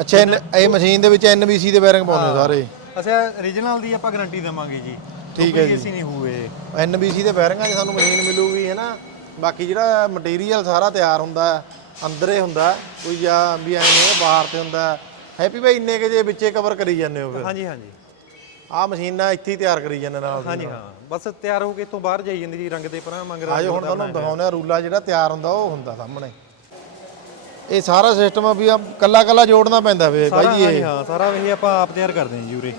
ਅੱਛਾ ਇਹ- ਮਸ਼ੀਨ ਦੇ ਵਿੱਚ ਐਨਬੀਸੀ ਦੇ ਬੈਰਿੰਗ ਪਾਉਂਦੇ ਸਾਰੇ? ਅੱਛਾ origignal ਦੀ ਆਪਾਂ ਗਾਰੰਟੀ ਦੇਵਾਂਗੇ ਜੀ। ਠੀਕ ਹੈ ਜੀ। ਅਸੀਂ ਨਹੀਂ ਹੋਏ ਐਨਬੀਸੀ ਦੇ ਬੈਰਿੰਗਾਂ 'ਚ ਸਾਨੂੰ ਮਸ਼ੀਨ ਮਿਲੂਗੀ ਹੈ ਨਾ ਬਾਕੀ ਜਿਹੜਾ ਮਟੀਰੀਅਲ ਸਾਰਾ ਤਿਆਰ ਹੁੰਦਾ ਹੈ, ਅੰਦਰੇ ਹੁੰਦਾ ਕੋਈ ਜਾਂ ਵੀ ਐ ਨਹੀਂ ਬਾਹਰ ਤੇ ਹੁੰਦਾ। ਹੈਪੀ ਭਾਈ ਇੰਨੇ ਕੇ ਜੇ ਵਿੱਚੇ ਕਵਰ ਕਰੀ ਜਾਂਦੇ ਹੋ ਫਿਰ? ਹਾਂਜੀ ਹਾਂਜੀ। ਆਹ ਮਸ਼ੀਨਾਂ ਇੱਥੇ ਹੀ ਤਿਆਰ ਕਰੀ ਜਾਂਦੇ ਨਾਲ ਹਾਂਜੀ ਹਾਂ। ਬਸ ਤਿਆਰ ਹੋ ਕੇ ਇੱਥੋਂ ਬਾਹਰ ਜਾਈ ਜਾਂਦੀ ਜੀ ਰੰਗ ਦੇ ਪਰਾਂ ਮੰਗ ਆਜੋ ਹੁਣ ਤੁਹਾਨੂੰ ਦਿਖਾਉਂਦੇ ਆ ਰੂਲਾ ਜਿਹੜਾ ਤਿਆਰ ਹੁੰਦਾ ਉਹ ਹੁੰਦਾ ਸਾਹਮਣੇ। ਇਹ ਸਾਰਾ ਸਿਸਟਮ ਆ ਵੀ ਆ ਕੱਲਾ ਕੱਲਾ ਜੋੜਨਾ ਪੈਂਦਾ ਵੇ ਬਾਈ ਜੀ ਇਹ। ਹਾਂ ਸਾਰਾ ਇਹ ਆਪਾਂ ਆਪ ਤਿਆਰ ਕਰਦੇ ਹਾਂ ਜੀ ਉਰੇ।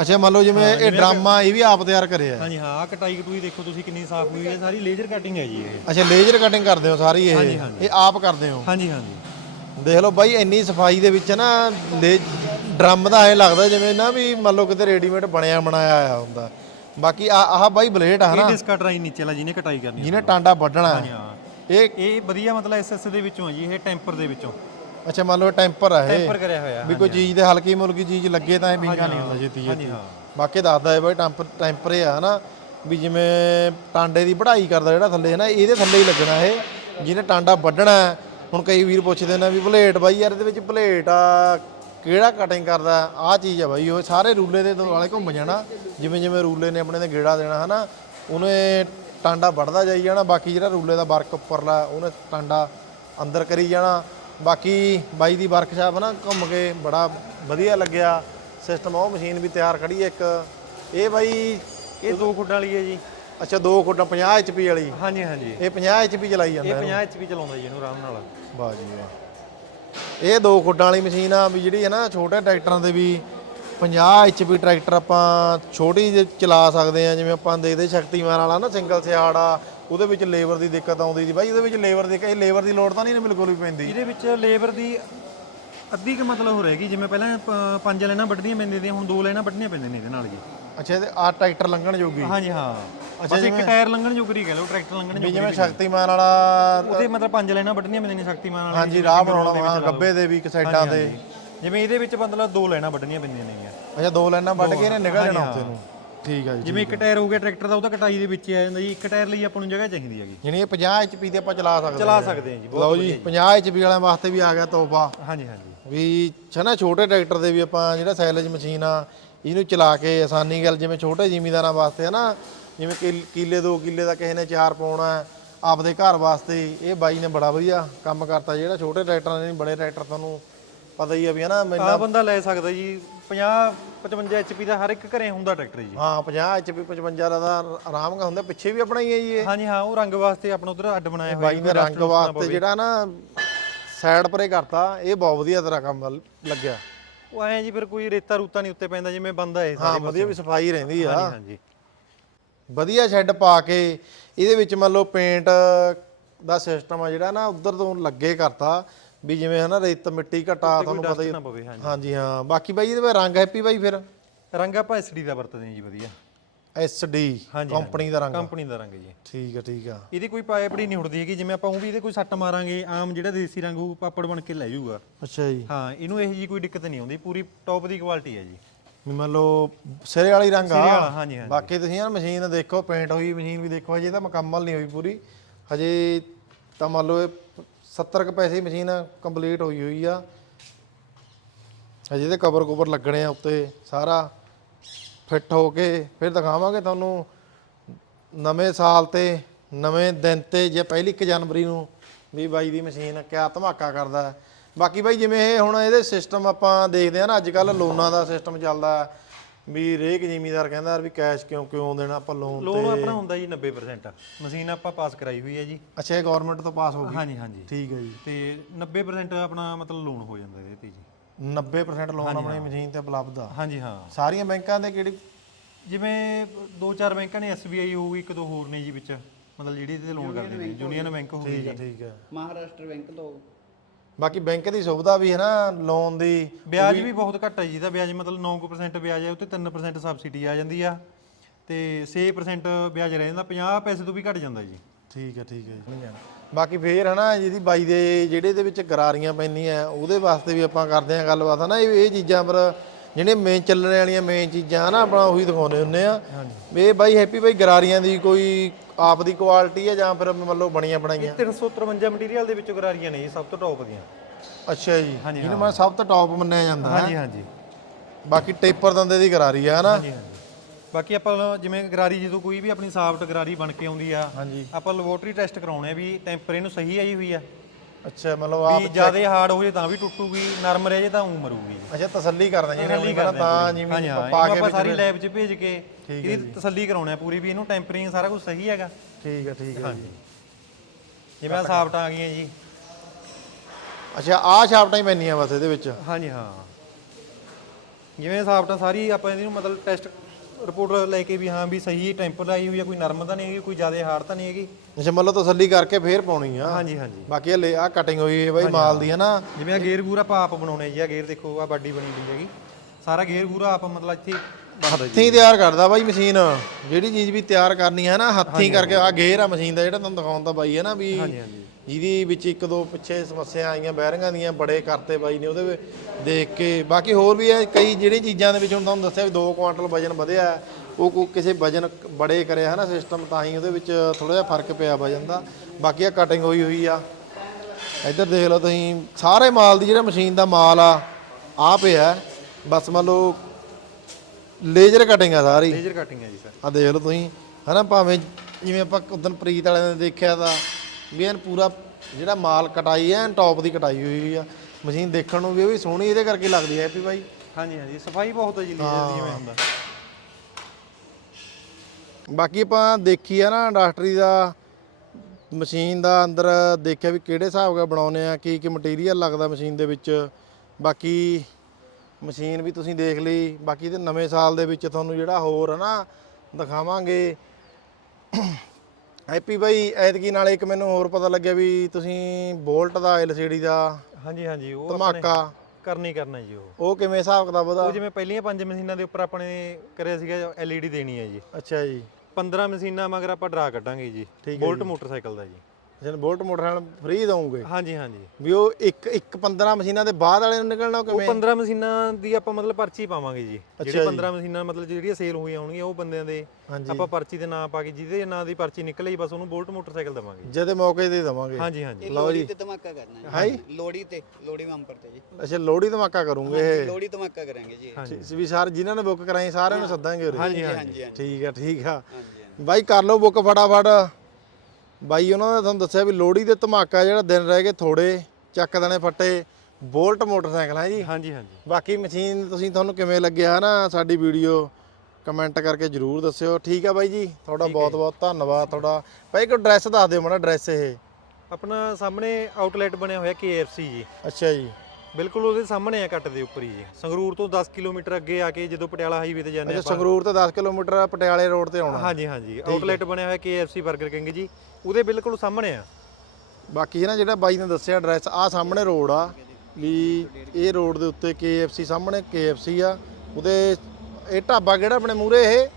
ਅੱਛਾ ਮੰਨ ਲਓ ਜਿਵੇਂ ਇਹ ਡਰਾਮਾ ਇਹ ਵੀ ਆਪ ਤਿਆਰ ਕਰਿਆ ਹਾਂਜੀ ਹਾਂ ਆਹ ਕਟਾਈ ਕਟੂਈ ਦੇਖੋ ਤੁਸੀਂ ਕਿੰਨੀ ਸਾਫ਼ ਹੋਈ ਹੈ ਸਾਰੀ ਲੇਜ਼ਰ ਕਟਿੰਗ ਹੈ ਜੀ ਇਹ। ਅੱਛਾ ਲੇਜ਼ਰ ਕਟਿੰਗ ਕਰਦੇ ਹੋ ਸਾਰੀ ਇਹ? ਇਹ ਆਪ ਕਰਦੇ ਹੋ? ਹਾਂਜੀ ਹਾਂਜੀ। ਦੇਖ ਲਓ ਬਾਈ ਇੰਨੀ ਸਫ਼ਾਈ ਦੇ ਵਿੱਚ ਨਾ ਲੇ ਡਰਮ ਦਾ ਐ ਲੱਗਦਾ ਜਿਵੇਂ ਨਾ ਵੀ ਮੰਨ ਲਓ ਕਿਤੇ ਰੈਡੀਮੇਡ ਬਣਿਆ ਬਣਾਇਆ ਆਇਆ ਹੁੰਦਾ। ਬਾਕੀ ਆ ਆਹ ਬਾਈ ਬਲੇਡ ਆ ਇਹ ਡਿਸਕਟ ਰਾਈ ਨੀਚੇ ਵਾਲਾ ਜਿਹਨੇ ਕਟਾਈ ਕਰਨੀ ਹੈ। ਜਿਹਨੇ ਟਾਂਡਾ ਵੱਢਣਾ ਹੈ। ਹਾਂ। ਇਹ ਇਹ ਵਧੀਆ ਮਤਲਬ ਐਸਐਸ ਦੇ ਵਿੱਚੋਂ ਹੈ ਜੀ ਇਹ ਟੈਂਪਰ ਦੇ ਵਿੱਚੋਂ। ਅੱਛਾ ਮੰਨ ਲਓ ਟੈਂਪਰ ਆ ਇਹ। ਟੈਂਪਰ ਕਰਿਆ ਹੋਇਆ ਵੀ ਕੋਈ ਚੀਜ਼ ਤੇ ਹਲਕੀ ਮੁਲਕੀ ਚੀਜ਼ ਲੱਗੇ ਤਾਂ ਇਹ ਵਿੰਗਾ ਨਹੀਂ ਹੁੰਦਾ ਛੇਤੀ ਛੇਤੀ। ਹਾਂ। ਬਾਕੀ ਦੱਸਦਾ ਹੈ ਬਈ ਟੈਂਪਰ ਟੈਂਪਰ ਆ ਹਨਾ ਵੀ ਜਿਵੇਂ ਟਾਂਡੇ ਦੀ ਵਢਾਈ ਕਰਦਾ ਜਿਹੜਾ ਥੱਲੇ ਹੈ ਨਾ ਇਹਦੇ ਥੱਲੇ ਹੀ ਲੱਗਣਾ ਇਹ। ਜਿਹਨੇ ਟਾਂਡਾ ਵੱਢਣਾ। ਹੁਣ ਕਈ ਵੀਰ ਪੁੱਛਦੇ ਨੇ ਵੀ ਭਲੇਟ ਬਾਈ ਯਾਰ ਇਹਦੇ ਵਿੱਚ ਭਲੇਟ ਆ ਕਿਹੜਾ ਕਟਿੰਗ ਕਰਦਾ? ਆਹ ਚੀਜ਼ ਆ ਬਾਈ ਉਹ ਸਾਰੇ ਰੂਲੇ ਦੇ ਦੁਆਲੇ ਘੁੰਮ ਜਾਣਾ। ਜਿਵੇਂ ਜਿਵੇਂ ਰੂਲੇ ਨੇ ਆਪਣੇ ਤੇ ਗੇੜਾ ਦੇਣਾ ਹਨਾ ਉਹਨੇ ਟਾਂਡਾ ਵੱਢਦਾ ਜਾਈ ਜਾਣਾ ਬਾਕੀ ਜਿਹੜਾ ਰੂਲੇ ਦਾ ਵਰਕ ਉੱਪਰਲਾ ਉਹਨੇ ਟਾਂਡਾ ਅੰਦਰ ਕਰੀ ਜਾਣਾ। ਬਾਕੀ ਬਾਈ ਦੀ ਵਰਕਸ਼ਾਪ ਨਾ ਘੁੰਮ ਕੇ ਬੜਾ ਵਧੀਆ ਲੱਗਿਆ। ਸਿਸਟਮ ਉਹ ਮਸ਼ੀਨ ਵੀ ਤਿਆਰ ਖੜੀ ਹੈ ਇੱਕ। ਇਹ ਬਾਈ ਇਹ ਦੋ ਖੁੱਡਾਂ ਵਾਲੀ ਹੈ ਜੀ। ਅੱਛਾ ਦੋ ਖੁੱਡਾਂ 50 HP ਵਾਲੀ। ਹਾਂਜੀ ਹਾਂਜੀ। ਇਹ 50 HP ਚਲਾਈ ਇਹ ਜਾਂਦਾ 50 HP ਚਲਾਉਂਦਾ ਜੀ ਇਹਨੂੰ ਆਰਾਮ ਨਾਲ। ਵਾਹ ਜੀ ਵਾਹ। ਇਹ ਦੋ ਖੁੱਡਾਂ ਵਾਲੀ ਮਸ਼ੀਨ ਆ ਵੀ ਜਿਹੜੀ ਹੈ ਨਾ ਛੋਟੇ ਟਰੈਕਟਰਾਂ ਦੇ ਵੀ 50 HP ਟਰੈਕਟਰ ਆਪਾਂ ਛੋਟੀ ਜਿਹੀ ਚਲਾ ਸਕਦੇ ਆ ਜਿਵੇਂ ਆਪਾਂ ਦੇਖਦੇ ਸ਼ਕਤੀਮਾਨ ਵਾਲਾ ਨਾ ਸਿੰਗਲ ਸਿਆੜ ਆ ਉਹਦੇ ਵਿੱਚ ਲੇਬਰ ਦੀ ਦਿੱਕਤ ਆਉਂਦੀ ਸੀ ਬਾਈ ਉਹਦੇ ਵਿੱਚ ਲੇਬਰ ਦੀ ਇਹ ਲੇਬਰ ਦੀ ਲੋੜ ਤਾਂ ਨਹੀਂ ਨਾ ਬਿਲਕੁਲ ਵੀ ਪੈਂਦੀ। ਇਹਦੇ ਵਿੱਚ ਲੇਬਰ ਦੀ ਅੱਧੀ ਕੁ ਮਤਲਬ ਹੋ ਰਹੇਗੀ ਜਿਵੇਂ ਪਹਿਲਾਂ ਪ- ਪੰਜ ਲਾਈਨਾਂ ਵੱਢਣੀਆਂ ਪੈਂਦੀਆਂ ਸੀ ਹੁਣ ਦੋ ਲਾਈਨਾਂ ਵੱਢਣੀਆਂ ਪੈਂਦੀਆਂ ਨੇ ਇਹਦੇ ਨਾਲ ਜੀ। ਅੱਛਾ ਤੇ ਆ ਟਰੈਕਟਰ ਲੰਘਣ ਜੋਗੀ। ਹਾਂਜੀ ਹਾਂ। ਅੱਛਾ ਇੱਕ ਟਾਇਰ ਲੰਘਣ ਜੋਗਰੀ ਕਹਿ ਲਓ ਟਰੈਕਟਰ ਲੰਘਣ ਵੀ ਜਿਵੇਂ ਸ਼ਕਤੀਮਾਨ ਵਾਲਾ ਉਹਦੇ ਮਤਲਬ ਪੰਜ ਲਾਈਨਾਂ ਵੱਢਣੀਆਂ ਪੈਂਦੀਆਂ ਨੇ ਸ਼ਕਤੀਮਾਨ ਵਾਲੀ ਹਾਂਜੀ ਰਾਹ ਬਣਾਉਣਾ ਵਾ ਗੱਬੇ ਦੇ ਵੀ ਇੱਕ ਸਾਈਡਾਂ ਤੇ। ਜਿਵੇਂ ਇਹਦੇ ਵਿੱਚ ਮਤਲਬ ਦੋ ਲਾਈਨਾਂ ਵੱਢਣੀਆਂ ਪੈਂਦੀਆਂ ਨੇਗੀਆਂ ਅੱਛਾ ਦੋ ਲਾਈਨਾਂ ਵੱਢ ਕੇ ਇਹਨੇ ਨਿਕਲ ਜਾਣਾ ਉੱਥੇ ਨੂੰ। ਠੀਕ ਆ ਜੀ ਜਿਵੇਂ ਇੱਕ ਟਾਇਰ ਹੋ ਗਿਆ ਟਰੈਕਟਰ ਦਾ ਉਹਦਾ ਕਟਾਈ ਦੇ ਵਿੱਚ ਆ ਜਾਂਦਾ ਜੀ ਇੱਕ ਟਾਇਰ ਲਈ ਆਪਾਂ ਨੂੰ ਜਗ੍ਹਾ ਚਾਹੀਦੀ ਹੈਗੀ। ਯਾਨੀ ਇਹ 50 HP ਤੇ ਆਪਾਂ ਚਲਾ ਸਕਦੇ ਚਲਾ ਸਕਦੇ ਹਾਂ ਜੀ ਲਓ ਜੀ 50 HP ਵਾਲਿਆਂ ਵਾਸਤੇ ਵੀ ਆ ਗਿਆ ਤੋਹਫਾ। ਹਾਂਜੀ ਹਾਂਜੀ। ਵੀ ਛਨਾ ਛੋਟੇ ਟਰੈਕਟਰ ਦੇ ਵੀ ਆਪਾਂ ਜਿਹੜਾ ਸਾਈਲੇਜ ਮਸ਼ੀਨ ਆ ਇਹਨੂੰ ਚਲਾ ਕੇ ਆਸਾਨੀ ਗੱਲ ਜਿਵੇਂ ਛੋਟੇ ਜ਼ਿਮੀਂਦਾਰਾਂ ਵਾਸਤੇ ਹੈ ਨਾ ਜਿਵੇਂ ਕਿਲ- ਕਿੱਲੇ ਦੋ ਕਿੱਲੇ ਦਾ ਕਿਸੇ ਨੇ ਚਾਰ ਪਾਉਣਾ ਆਪਦੇ ਘਰ ਵਾਸਤੇ ਇਹ ਬਾਈ ਨੇ ਬੜਾ ਵਧੀਆ ਕੰਮ ਕਰਤਾ। ਜਿਹੜਾ ਛੋਟੇ ਟਰੈਕਟਰਾਂ ਨਹੀਂ ਬੜੇ ਟਰੈਕਟਰ ਤੁਹਾਨੂੰ ਪਤਾ ਹੀ ਆ ਵੀ ਹੈ ਨਾ ਮੈਨੂੰ ਬੰਦਾ ਲੈ ਸਕਦਾ ਜੀ 50 55 HP ਦਾ ਹਰ ਇੱਕ ਘਰੇ ਹੁੰਦਾ ਟਰੈਕਟਰ ਜੀ। ਹਾਂ 50 HP 55 ਦਾ ਤਾਂ ਆਰਾਮ ਨਾਲ ਹੁੰਦਾ ਪਿੱਛੇ ਵੀ ਆਪਣਾ ਹੀ ਹੈ ਜੀ ਇਹ। ਹਾਂਜੀ ਹਾਂ ਉਹ ਰੰਗ ਵਾਸਤੇ ਆਪਣਾ ਉਧਰ ਅੱਡ ਬਣਾਇਆ ਹੋਇਆ ਬਾਈ ਨੇ ਰੰਗ ਵਾਸਤੇ ਜਿਹੜਾ ਨਾ ਸਾਈਡ ਪਰੇ ਕਰਤਾ ਇਹ ਬਹੁਤ ਵਧੀਆ ਤਰ੍ਹਾਂ ਕੰਮ ਲੱਗਿਆ। ਉਹ ਐਂ ਜੀ ਫਿਰ ਕੋਈ ਰੇਤਾ ਰੂਤਾ ਨਹੀਂ ਉੱਤੇ ਪੈਂਦਾ ਜਿਵੇਂ ਬੰਦਾ ਇਹ ਹਾਂ ਵਧੀਆ ਵੀ ਸਫ਼ਾਈ ਰਹਿੰਦੀ ਆ। ਹਾਂਜੀ ਵਧੀਆ ਸ਼ੈੱਡ ਪਾ ਕੇ ਇਹਦੇ ਵਿੱਚ ਮੰਨ ਲਓ ਪੇਂਟ ਦਾ ਸਿਸਟਮ ਆ ਜਿਹੜਾ ਨਾ ਉਧਰ ਤੋਂ ਲੱਗੇ ਕਰਤਾ। ਵੀ ਜਿਵੇਂ ਹਨਾ ਰੇਤ ਮਿੱਟੀ ਘਟਾ ਤੁਹਾਨੂੰ ਪਤਾ ਹੀ ਨਾ ਪਵੇ ਹਾਂਜੀ। ਹਾਂਜੀ ਹਾਂ। ਬਾਕੀ ਬਾਈ ਇਹਦੇ ਵਿੱਚ ਰੰਗ ਹੈਪੀ ਬਾਈ ਫਿਰ? ਰੰਗ ਆਪਾਂ ਐਸਡੀ ਦਾ ਵਰਤਦੇ ਹਾਂ ਜੀ ਵਧੀਆ। ਹਾਂਜੀ, ਕੰਪਨੀ ਦਾ ਰੰਗ। ਕੰਪਨੀ ਦਾ ਰੰਗ ਜੀ। ਠੀਕ ਆ ਠੀਕ ਆ। ਇਹਦੀ ਕੋਈ ਪਾਇਪੜੀ ਨਹੀਂ ਉੜਦੀ ਹੈਗੀ ਜਿਵੇਂ ਆਪਾਂ ਉਹ ਵੀ ਇਹਦੇ ਕੋਈ ਸੱਟ ਮਾਰਾਂਗੇ ਆਮ ਜਿਹੜਾ ਦੇਸੀ ਰੰਗ ਉਹ ਪਾਪੜ ਬਣ ਕੇ ਲੈ ਜਾਊਗਾ। ਅੱਛਾ ਜੀ। ਹਾਂ ਇਹਨੂੰ ਇਹੋ ਜੀ ਕੋਈ ਦਿੱਕਤ ਨਹੀਂ ਆਉਂਦੀ ਪੂਰੀ ਟੌਪ ਦੀ ਕੁਆਲਿਟੀ ਹੈ ਜੀ। ਮੰਨ ਲਓ ਸਿਰੇ ਵਾਲੀ ਰੰਗ ਆ। ਹਾਂਜੀ, ਹਾਂਜੀ। ਬਾਕੀ ਤੁਸੀਂ ਯਾਰ ਮਸ਼ੀਨ ਦੇਖੋ ਪੇਂਟ ਹੋਈ ਮਸ਼ੀਨ ਵੀ ਦੇਖੋ ਹਜੇ ਤਾਂ ਮੁਕੰਮਲ ਨਹੀਂ ਹੋਈ ਪੂਰੀ। ਹਜੇ ਤਾਂ ਮੰਨ ਲਓ ਇਹ 70 ਕ ਪੈਸੇ ਮਸ਼ੀਨ ਕੰਪਲੀਟ ਹੋਈ ਹੋਈ ਆ। ਹਜੇ ਤੇ ਕਵਰ ਕੁਵਰ ਲੱਗਣੇ ਆ ਉੱਤੇ, ਸਾਰਾ ਫਿੱਟ ਹੋ ਕੇ। ਫਿਰ ਦਿਖਾਵਾਂਗੇ ਤੁਹਾਨੂੰ ਨਵੇਂ ਸਾਲ ਤੇ, ਨਵੇਂ ਦਿਨ ਤੇ, ਜੇ ਪਹਿਲੀ 1 ਜਨਵਰੀ ਨੂੰ ਵੀ ਬਾਈ ਦੀ ਮਸ਼ੀਨ ਕਿਆ ਧਮਾਕਾ ਕਰਦਾ ਬਾਕੀ ਬਾਈ, ਜਿਵੇਂ ਇਹ ਹੁਣ ਇਹਦੇ ਸਿਸਟਮ ਆਪਾਂ ਦੇਖਦੇ ਆ ਨਾ, ਅੱਜ ਕੱਲ ਲੋਨਾਂ ਦਾ ਸਿਸਟਮ ਚੱਲਦਾ ਵੀ ਰੇਕ ਜ਼ਿਮੀਦਾਰ ਕਹਿੰਦਾ ਯਾਰ ਵੀ ਕੈਸ਼ ਕਿਉਂ ਕਿਉਂ ਦੇਣਾ ਆਪਾਂ ਲੋਨ ਲੋਨ ਆਪਣਾ ਹੁੰਦਾ ਜੀ 90% ਮਸ਼ੀਨ ਆਪਾਂ ਪਾਸ ਕਰਾਈ ਹੋਈ ਹੈ ਜੀ। ਅੱਛਾ ਇਹ ਗਵਰਨਮੈਂਟ ਤੋਂ ਪਾਸ ਹੋ ਗਈ? ਹਾਂਜੀ ਹਾਂਜੀ। ਠੀਕ ਹੈ ਜੀ। ਤੇ 90% ਆਪਣਾ ਮਤਲਬ ਲੋਨ ਹੋ ਜਾਂਦਾ ਇਹਦੇ ਤੇ ਜੀ। 90% ਲੋਨ ਆਪਣੀ ਮਸ਼ੀਨ ਤੇ ਉਪਲਬਧ ਆ। ਹਾਂਜੀ ਹਾਂ। ਸਾਰੀਆਂ ਬੈਂਕਾਂ ਦੇ ਕਿਹੜੀ? ਜਿਵੇਂ ਦੋ ਚਾਰ ਬੈਂਕਾਂ ਨੇ SBI ਹੋਊਗੀ ਇੱਕ ਦੋ ਹੋਰ ਨੇ ਜੀ ਵਿੱਚ। ਮਤਲਬ ਜਿਹੜੀ ਤੇ ਲੋਨ ਕਰਦੇ ਨੇ ਯੂਨੀਅਨ ਬੈਂਕ ਹੋ ਗਈ। ਠੀਕ ਹੈ ਠੀਕ ਹੈ। ਮਹਾਰਾਸ਼ਟਰ ਬੈਂਕ ਤੋਂ ਬਾਕੀ ਬੈਂਕ ਦੀ ਸੁਵਿਧਾ ਵੀ ਹੈ ਨਾ ਲੋਨ ਦੀ ਵਿਆਜ ਵੀ ਬਹੁਤ ਘੱਟ ਹੈ ਜੀ ਦਾ ਵਿਆਜ ਮਤਲਬ 9% ਵਿਆਜ ਹੈ ਉੱਤੇ 3% ਸਬਸਿਡੀ ਆ ਜਾਂਦੀ ਆ। ਤੇ 6% ਵਿਆਜ ਰਹਿ ਜਾਂਦਾ 50 ਪੈਸੇ ਤੋਂ ਵੀ ਘੱਟ ਜਾਂਦਾ ਜੀ। ਠੀਕ ਹੈ ਠੀਕ ਹੈ ਜੀ। ਬਾਕੀ ਫੇਰ ਹਨਾ ਜਿਹਦੀ ਬਾਈ ਦੇ ਜਿਹੜੇ ਦੇ ਵਿੱਚ ਗਰਾਰੀਆਂ ਪੈਂਦੀਆਂ ਉਹਦੇ ਵਾਸਤੇ ਵੀ ਆਪਾਂ ਕਰਦੇ ਆਂ ਗੱਲਬਾਤ ਹਨਾ ਇਹ ਇਹ ਚੀਜ਼ਾਂ ਪਰ ਜਿਹੜੇ ਮੇਨ ਚੱਲਣ ਵਾਲੀਆਂ ਮੇਨ ਚੀਜ਼ਾਂ ਹਨਾ ਆਪਣਾ ਉਹੀ ਦਿਖਾਉਂਦੇ ਹੁੰਨੇ ਆ ਇਹ ਬਾਈ ਹੈਪੀ ਬਾਈ ਗਰਾਰੀਆਂ ਦੀ ਕੋਈ ਆਪ ਦੀ ਕੁਆਲਿਟੀ ਹੈ ਜਾਂ ਫਿਰ ਮੰਨ ਲਓ ਬਣੀਆਂ ਬਣਾਈਆਂ? 353 ਮਟੀਰੀਅਲ ਦੇ ਵਿੱਚੋਂ ਗਰਾਰੀਆਂ ਨੇ ਜੀ ਸਭ ਤੋਂ ਟੌਪ ਦੀਆਂ। ਅੱਛਾ ਜੀ। ਇਹਨੂੰ ਮੈਂ ਸਭ ਤੋਂ ਟੌਪ ਮੰਨਿਆ ਜਾਂਦਾ ਹੈ? ਹਾਂਜੀ ਹਾਂਜੀ। ਬਾਕੀ ਟੇਪਰ ਦੰਦੇ ਦੀ ਗਰਾਰੀ ਆ ਹਨਾ? ਹਾਂਜੀ ਹਾਂਜੀ। ਬਾਕੀ ਆਪਾਂ ਜਿਵੇਂ ਗਰਾਰੀ ਜਦੋਂ ਕੋਈ ਵੀ ਆਪਣੀ ਸਾਫਟ ਗਰਾਰੀ ਬਣ ਕੇ ਆਉਂਦੀ ਆ ਹਾਂਜੀ। ਆਪਾਂ ਲੈਬੋਰਟਰੀ ਟੈਸਟ ਕਰਾਉਣੇ ਆ ਵੀ ਟੈਂਪਰ ਇਹਨੂੰ ਸਹੀ ਆਈ ਹੋਈ ਆ। ਅੱਛਾ ਮਤਲਬ ਆਪ ਵੀ ਜ਼ਿਆਦਾ ਹਾਰਡ ਹੋ ਜੇ ਤਾਂ ਵੀ ਟੁੱਟੂਗੀ ਨਰਮ ਰਹਿ ਜੇ ਤਾਂ ਉਂ ਮਰੂਗੀ। ਅੱਛਾ ਤਸੱਲੀ ਕਰਦਾ ਜੀ ਇਹਨੇ ਕਰਦੇ ਤਾਂ ਹਾਂ। ਜਿਵੇਂ ਹਾਂ ਪਾ ਕੇ ਆਪਾਂ ਸਾਰੀ ਲੈਬ 'ਚ ਭੇਜ ਕੇ ਠੀਕ ਇਹਦੀ ਤਸੱਲੀ ਕਰਾਉਣੇ ਪੂਰੀ ਵੀ ਇਹਨੂੰ ਟੈਂਪਰਿੰਗ ਸਾਰਾ ਕੁਝ ਸਹੀ ਹੈਗਾ। ਠੀਕ ਹੈ ਠੀਕ ਹੈ ਜੀ। ਜਿਵੇਂ ਆਹ ਸਾਫਟ ਆ ਗਈਆਂ ਜੀ। ਅੱਛਾ ਆਹ ਸ਼ਾਫਟਾਂ ਹੀ ਪੈਣੀਆਂ ਬਸ ਇਹਦੇ ਵਿੱਚ? ਹਾਂਜੀ ਹਾਂ। ਜਿਵੇਂ ਸਾਫਟਾਂ ਸਾਰੀ ਆਪਾਂ ਇਹਦੀ ਨੂੰ ਮਤਲਬ ਟੈਸਟ ਰਿਪੋਰਟ ਲੈ ਕੇ ਵੀ ਹਾਂ ਵੀ ਸਹੀ ਟੈਂਪਰ ਲਾਈ ਹੋਈ ਆ ਕੋਈ ਨਰਮ ਤਾਂ ਨਹੀਂ ਹੈਗੀ ਕੋਈ ਜ਼ਿਆਦਾ ਹਾਰਡ ਤਾਂ ਨਹੀਂ ਹੈਗੀ। ਅੱਛਾ ਮਤਲਬ ਤਸੱਲੀ ਕਰਕੇ ਫੇਰ ਪਾਉਣੀ ਆ। ਹਾਂਜੀ ਹਾਂਜੀ। ਬਾਕੀ ਇਹ ਆ ਕਟਿੰਗ ਹੋਈ ਹੈ ਬਾਈ ਮਾਲ ਦੀ ਹੈ ਨਾ ਜਿਵੇਂ ਆ ਗੇਅਰ ਗੂਰ ਆਪਾਂ ਆਪ ਬਣਾਉਣੇ ਜੀ ਆ ਗੇਅਰ ਦੇਖੋ ਆ ਬਾਡੀ ਬਣੀ ਹੋਈ ਹੈਗੀ। ਸਾਰਾ ਗੇਅਰ ਗੂਰਾ ਆਪਾਂ ਮਤਲਬ ਇੱਥੇ ਹੱਥੀਂ ਤਿਆਰ ਕਰਦਾ ਬਾਈ ਮਸ਼ੀਨ। ਜਿਹੜੀ ਚੀਜ਼ ਵੀ ਤਿਆਰ ਕਰਨੀ ਹੈ ਨਾ ਹੱਥੀਂ ਕਰਕੇ ਆ ਗੇਅਰ ਆ ਮਸ਼ੀਨ ਦਾ ਜਿਹੜਾ ਤੁਹਾਨੂੰ ਦਿਖਾਉਂਦਾ ਬਾਈ ਹੈ ਨਾ ਵੀ ਜਿਹਦੀ ਵਿੱਚ ਇੱਕ ਦੋ ਪਿੱਛੇ ਸਮੱਸਿਆ ਆਈਆਂ ਬੈਰਿੰਗਾਂ ਦੀਆਂ ਬੜੇ ਕਰਤੇ ਬਾਈ ਨੇ ਉਹਦੇ ਦੇਖ ਕੇ। ਬਾਕੀ ਹੋਰ ਵੀ ਹੈ ਕਈ ਜਿਹੜੀ ਚੀਜ਼ਾਂ ਦੇ ਵਿੱਚ ਹੁਣ ਤੁਹਾਨੂੰ ਦੱਸਿਆ ਵੀ 2 ਕੁਆਂਟਲ ਵਜਨ ਵਧਿਆ ਉਹ ਕੋ ਕਿਸੇ ਵਜਨ ਬੜੇ ਕਰਿਆ ਹੈ ਨਾ ਸਿਸਟਮ ਤਾਂ ਹੀ ਉਹਦੇ ਵਿੱਚ ਥੋੜਾ ਜਿਹਾ ਫ਼ਰਕ ਪਿਆ ਵਜਨ ਦਾ। ਬਾਕੀ ਆ ਕਟਿੰਗ ਹੋਈ ਹੋਈ ਆ। ਇੱਧਰ ਦੇਖ ਲਓ ਤੁਸੀਂ ਸਾਰੇ ਮਾਲ ਦੀ ਜਿਹੜਾ ਮਸ਼ੀਨ ਦਾ ਮਾਲ ਆ ਆ ਪਿਆ। ਬਸ ਮੰਨ ਲਓ ਲੇਜ਼ਰ ਕਟਿੰਗ ਆ ਸਾਰੀ। ਲੇਜ਼ਰ ਕਟਿੰਗ ਹੈ ਜੀ ਸਰ। ਆ ਦੇਖ ਲਓ ਤੁਸੀਂ ਹਨਾ ਭਾਵੇਂ ਜਿਵੇਂ ਆਪਾਂ ਉਦੋਂ ਪ੍ਰੀਤ ਵਾਲਿਆਂ ਨੇ ਦੇਖਿਆ ਤਾਂ ਵੀ ਐਨ ਪੂਰਾ ਜਿਹੜਾ ਮਾਲ ਕਟਾਈ ਐ ਟੌਪ ਦੀ ਕਟਾਈ ਹੋਈ ਆ। ਮਸ਼ੀਨ ਦੇਖਣ ਨੂੰ ਵੀ ਉਹ ਵੀ ਸੋਹਣੀ ਇਹਦੇ ਕਰਕੇ ਲੱਗਦੀ ਹੈ ਹੈਪੀ ਬਾਈ ਹਾਂਜੀ ਹਾਂਜੀ ਸਫ਼ਾਈ ਬਹੁਤ ਹੈ ਜੀ ਲੇਜ਼ਰ ਦੀ ਜਿਵੇਂ ਹੁੰਦਾ। ਬਾਕੀ ਆਪਾਂ ਦੇਖੀ ਆ ਨਾ ਇੰਡਸਟਰੀ ਦਾ ਮਸ਼ੀਨ ਦਾ ਅੰਦਰ ਦੇਖਿਆ ਵੀ ਕਿਹੜੇ ਹਿਸਾਬ ਨਾਲ ਬਣਾਉਨੇ ਆ ਕੀ ਕੀ ਮਟੀਰੀਅਲ ਲੱਗਦਾ ਮਸ਼ੀਨ ਦੇ ਵਿੱਚ। ਬਾਕੀ ਮਸ਼ੀਨ ਵੀ ਤੁਸੀਂ ਦੇਖ ਲਈ ਬਾਕੀ ਤੇ ਨਵੇਂ ਸਾਲ ਦੇ ਵਿੱਚ ਤੁਹਾਨੂੰ ਜਿਹੜਾ ਹੋਰ ਹੈ ਨਾ ਦਿਖਾਵਾਂਗੇ [coughs] ਹੈਪੀ ਬਾਈ ਐਤਕੀ ਨਾਲ ਇੱਕ ਮੈਨੂੰ ਹੋਰ ਪਤਾ ਲੱਗਿਆ ਵੀ ਤੁਸੀਂ ਬੋਲਟ ਦਾ LCD ਦਾ ਹਾਂਜੀ ਹਾਂਜੀ ਉਹ ਧਮਾਕਾ ਕਰਨੀ ਕਰਨਾ ਜੀ ਉਹ। ਉਹ ਕਿਵੇਂ ਹਿਸਾਬ ਕਿਤਾਬ ਉਹਦਾ? ਉਹ ਜਿਵੇਂ ਪਹਿਲੀਆਂ ਪੰਜ ਮਸ਼ੀਨਾਂ ਦੇ ਉੱਪਰ ਆਪਣੇ ਕਰਿਆ ਸੀਗਾ LED ਦੇਣੀ ਹੈ ਜੀ। ਅੱਛਾ ਜੀ। 15 ਮਸ਼ੀਨਾਂ ਮਗਰ ਆਪਾਂ ਡਰਾ ਕੱਢਾਂਗੇ ਜੀ ਬੋਲਟ ਮੋਟਰਸਾਈਕਲ ਦਾ ਜੀ। ਜਨ ਬੋਲਟ ਮੋਟਰਸਾਈਕਲ ਫ੍ਰੀ ਦਵੋਗੇ ਹਾਂਜੀ ਹਾਂਜੀ। ਵੀ ਉਹ ਇੱਕ ਇੱਕ 15 ਮਸ਼ੀਨਾਂ ਦੇ ਬਾਅਦ ਵਾਲੇ ਨੂੰ ਨਿਕਲਣਾ ਉਹ ਉਹ ਕਿਵੇਂ 15 ਮਸ਼ੀਨਾਂ ਦੀ ਆਪਾਂ ਮਤਲਬ ਪਰਚੀ ਪਾਵਾਂਗੇ ਜੀ। ਜਿਹੜੀ ਜੀ। 15 ਮਸ਼ੀਨਾਂ ਮਤਲਬ ਜਿਹੜੀਆਂ ਸੇਲ ਹੋਈਆਂ ਹੋਣਗੀਆਂ ਉਹ ਬੰਦਿਆਂ ਦੇ ਆਪਾਂ ਪਰਚੀ ਦੇ ਨਾਂ ਪਾ ਕੇ ਜਿਹਦੇ ਨਾਂ ਦੀ ਪਰਚੀ ਨਿਕਲੇ ਜੀ ਬਸ ਉਹਨੂੰ ਬੋਲਟ ਮੋਟਰਸਾਈਕਲ ਦੇਵਾਂਗੇ। ਜਦੇ ਮੌਕੇ ਤੇ ਦਵਾਂਗੇ। ਹਾਂਜੀ ਹਾਂਜੀ। ਜੀ। ਤੇ ਧਮਾਕਾ ਕਰਨਾ ਹੈ? ਲੋੜੀ ਤੇ ਲੋੜੀ ਬੰਪਰ ਤੇ ਜੀ। ਅੱਛਾ ਲੋਹੜੀ ਧਮਾਕਾ ਕਰੂੰਗੇ ਇਹ? ਲੋੜੀ ਧਮਾਕਾ ਕਰਾਂਗੇ ਜੀ ਹਾਂਜੀ। ਵੀ ਸਾਰੇ ਜਿਨ੍ਹਾਂ ਨੇ ਬੁੱਕ ਕਰਾਈ ਸਾਰਿਆਂ ਨੂੰ ਸੱਦਾਂਗੇ ਉਰੇ। ਹਾਂਜੀ ਹਾਂਜੀ ਠੀਕ ਆ ਠੀਕ ਆ। ਬਾਈ ਕਰ ਲਓ ਬੁੱਕ ਫਟਾਫਟ। ਬਾਈ ਉਹਨਾਂ ਨੇ ਤੁਹਾਨੂੰ ਦੱਸਿਆ ਵੀ ਲੋਹੜੀ ਦੇ ਧਮਾਕਾ ਜਿਹੜਾ ਦਿਨ ਰਹਿ ਗਏ ਥੋੜੇ ਚੱਕ ਦੇਣੇ ਫੱਟੇ ਬੋਲਟ ਮੋਟਰਸਾਈਕਲ ਹੈ ਜੀ। ਹਾਂਜੀ ਹਾਂਜੀ। ਬਾਕੀ ਮਸ਼ੀਨ ਤੁਸੀਂ ਤੁਹਾਨੂੰ ਕਿਵੇਂ ਲੱਗਿਆ ਨਾ ਸਾਡੀ ਵੀਡੀਓ ਕਮੈਂਟ ਕਰਕੇ ਜਰੂਰ ਦੱਸਿਓ। ਠੀਕ ਆ ਬਾਈ ਜੀ ਤੁਹਾਡਾ ਬਹੁਤ ਬਹੁਤ ਧੰਨਵਾਦ ਤੁਹਾਡਾ। ਬਾਈ ਇੱਕ ਐਡਰੈਸ ਦੱਸ ਦਿਓ ਮਾੜਾ ਐਡਰੈਸ ਇਹ। ਆਪਣਾ ਸਾਹਮਣੇ ਆਊਟਲੈਟ ਬਣਿਆ ਹੋਇਆ KFC ਜੀ। ਅੱਛਾ ਜੀ। ਬਿਲਕੁਲ ਉਹਦੇ ਸਾਹਮਣੇ ਆ ਕੱਟ ਦੇ ਉੱਪਰ ਹੀ ਜੀ। ਸੰਗਰੂਰ ਤੋਂ 10 ਕਿਲੋਮੀਟਰ ਅੱਗੇ ਆ ਕੇ ਜਦੋਂ ਪਟਿਆਲਾ ਹਾਈਵੇ ਤੇ ਜਾਂਦੇ ਅੱਛਾ ਸੰਗਰੂਰ ਤੋਂ 10 ਕਿਲੋਮੀਟਰ ਪਟਿਆਲੇ ਰੋਡ ਤੇ ਆਉਣਾ। ਹਾਂਜੀ ਹਾਂਜੀ। ਆਊਟਲੈਟ ਬਣਿਆ ਹੋਇਆ KFC 버ਗਰ ਕਿੰਗ ਜੀ। ਉਹਦੇ ਬਿਲਕੁਲ ਸਾਹਮਣੇ ਆ। ਬਾਕੀ ਹੈ ਨਾ ਜਿਹੜਾ ਬਾਈ ਨੇ ਦੱਸਿਆ ਐਡਰੈਸ ਆ ਸਾਹਮਣੇ ਰੋਡ ਆ ਵੀ ਇਹ ਰੋਡ ਦੇ ਉੱਤੇ KFC ਸਾਹਮਣੇ KFC ਆ। ਉਹਦੇ ਇਹ ਢਾਬਾ ਕਿਹੜਾ ਆਪਣੇ ਮੂਰੇ ਇਹ?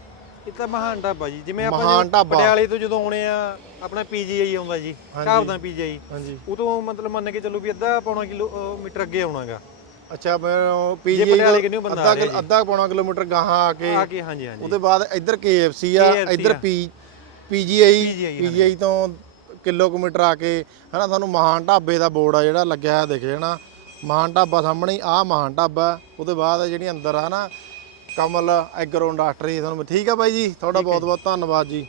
ਇਹ ਤਾਂ ਮਹਾਨ ਢਾਬਾ ਜੀ ਜਿਵੇਂ ਆਪਾਂ ਮਹਾਨ ਢਾਬਾ। ਪਟਿਆਲੇ ਤੋਂ ਜਦੋਂ ਆਉਣੇ ਆ ਆਪਣਾ ਪੀਜੀਆਈ ਆਉਂਦਾ ਜੀ ਘਰ ਦਾ ਪੀਜੀਆਈ ਹਾਂਜੀ। ਉਹ ਤੋਂ ਮਤਲਬ ਮੰਨ ਕੇ ਚੱਲੋ ਵੀ ਅੱਧਾ ਪੌਣਾ ਕਿਲੋਮੀਟਰ ਅੱਗੇ ਆਉਣਾਗਾ। ਅੱਛਾ ਮੈਂ ਪੀਜੀ ਪਟਿਆਲੇ ਕਿੰਨੀ ਬੰਦਾ ਅੱਧਾ ਆ ਰਿਹਾ ਕਿਲ- ਅੱਧਾ ਪੌਣਾ ਕਿਲੋਮੀਟਰ ਗਾਹਾਂ ਆ ਕੇ ਆ ਕੇ ਹਾਂਜੀ ਹਾਂਜੀ। ਉਹਦੇ ਬਾਅਦ ਇੱਧਰ KFC ਆ KFC ਇੱਧਰ ਆ। ਪੀ ਪੀਜੀਆਈ PGI ਪੀਜੀਆਈ ਤੋਂ ਕਿਲੋਮੀਟਰ ਆ ਕੇ ਹਨਾ ਤੁਹਾਨੂੰ ਮਹਾਨ ਢਾਬੇ ਦਾ ਬੋਰਡ ਆ ਜਿਹੜਾ ਲੱਗਿਆ ਹੋਇਆ ਦਿਖ ਜਾਣਾ ਮਹਾਨ ਢਾਬਾ ਸਾਹਮਣੇ ਆ ਮਹਾਨ ਢਾਬਾ ਉਹਦੇ ਬਾਅਦ ਜਿਹੜੀ ਅੰਦਰ ਆ ਨਾ ਕਮਲ ਐਗਰੋ ਇੰਡਸਟਰੀ ਤੁਹਾਨੂੰ ਠੀਕ ਆ ਬਾਈ ਜੀ? ਤੁਹਾਡਾ ਬਹੁਤ ਬਹੁਤ ਧੰਨਵਾਦ ਜੀ।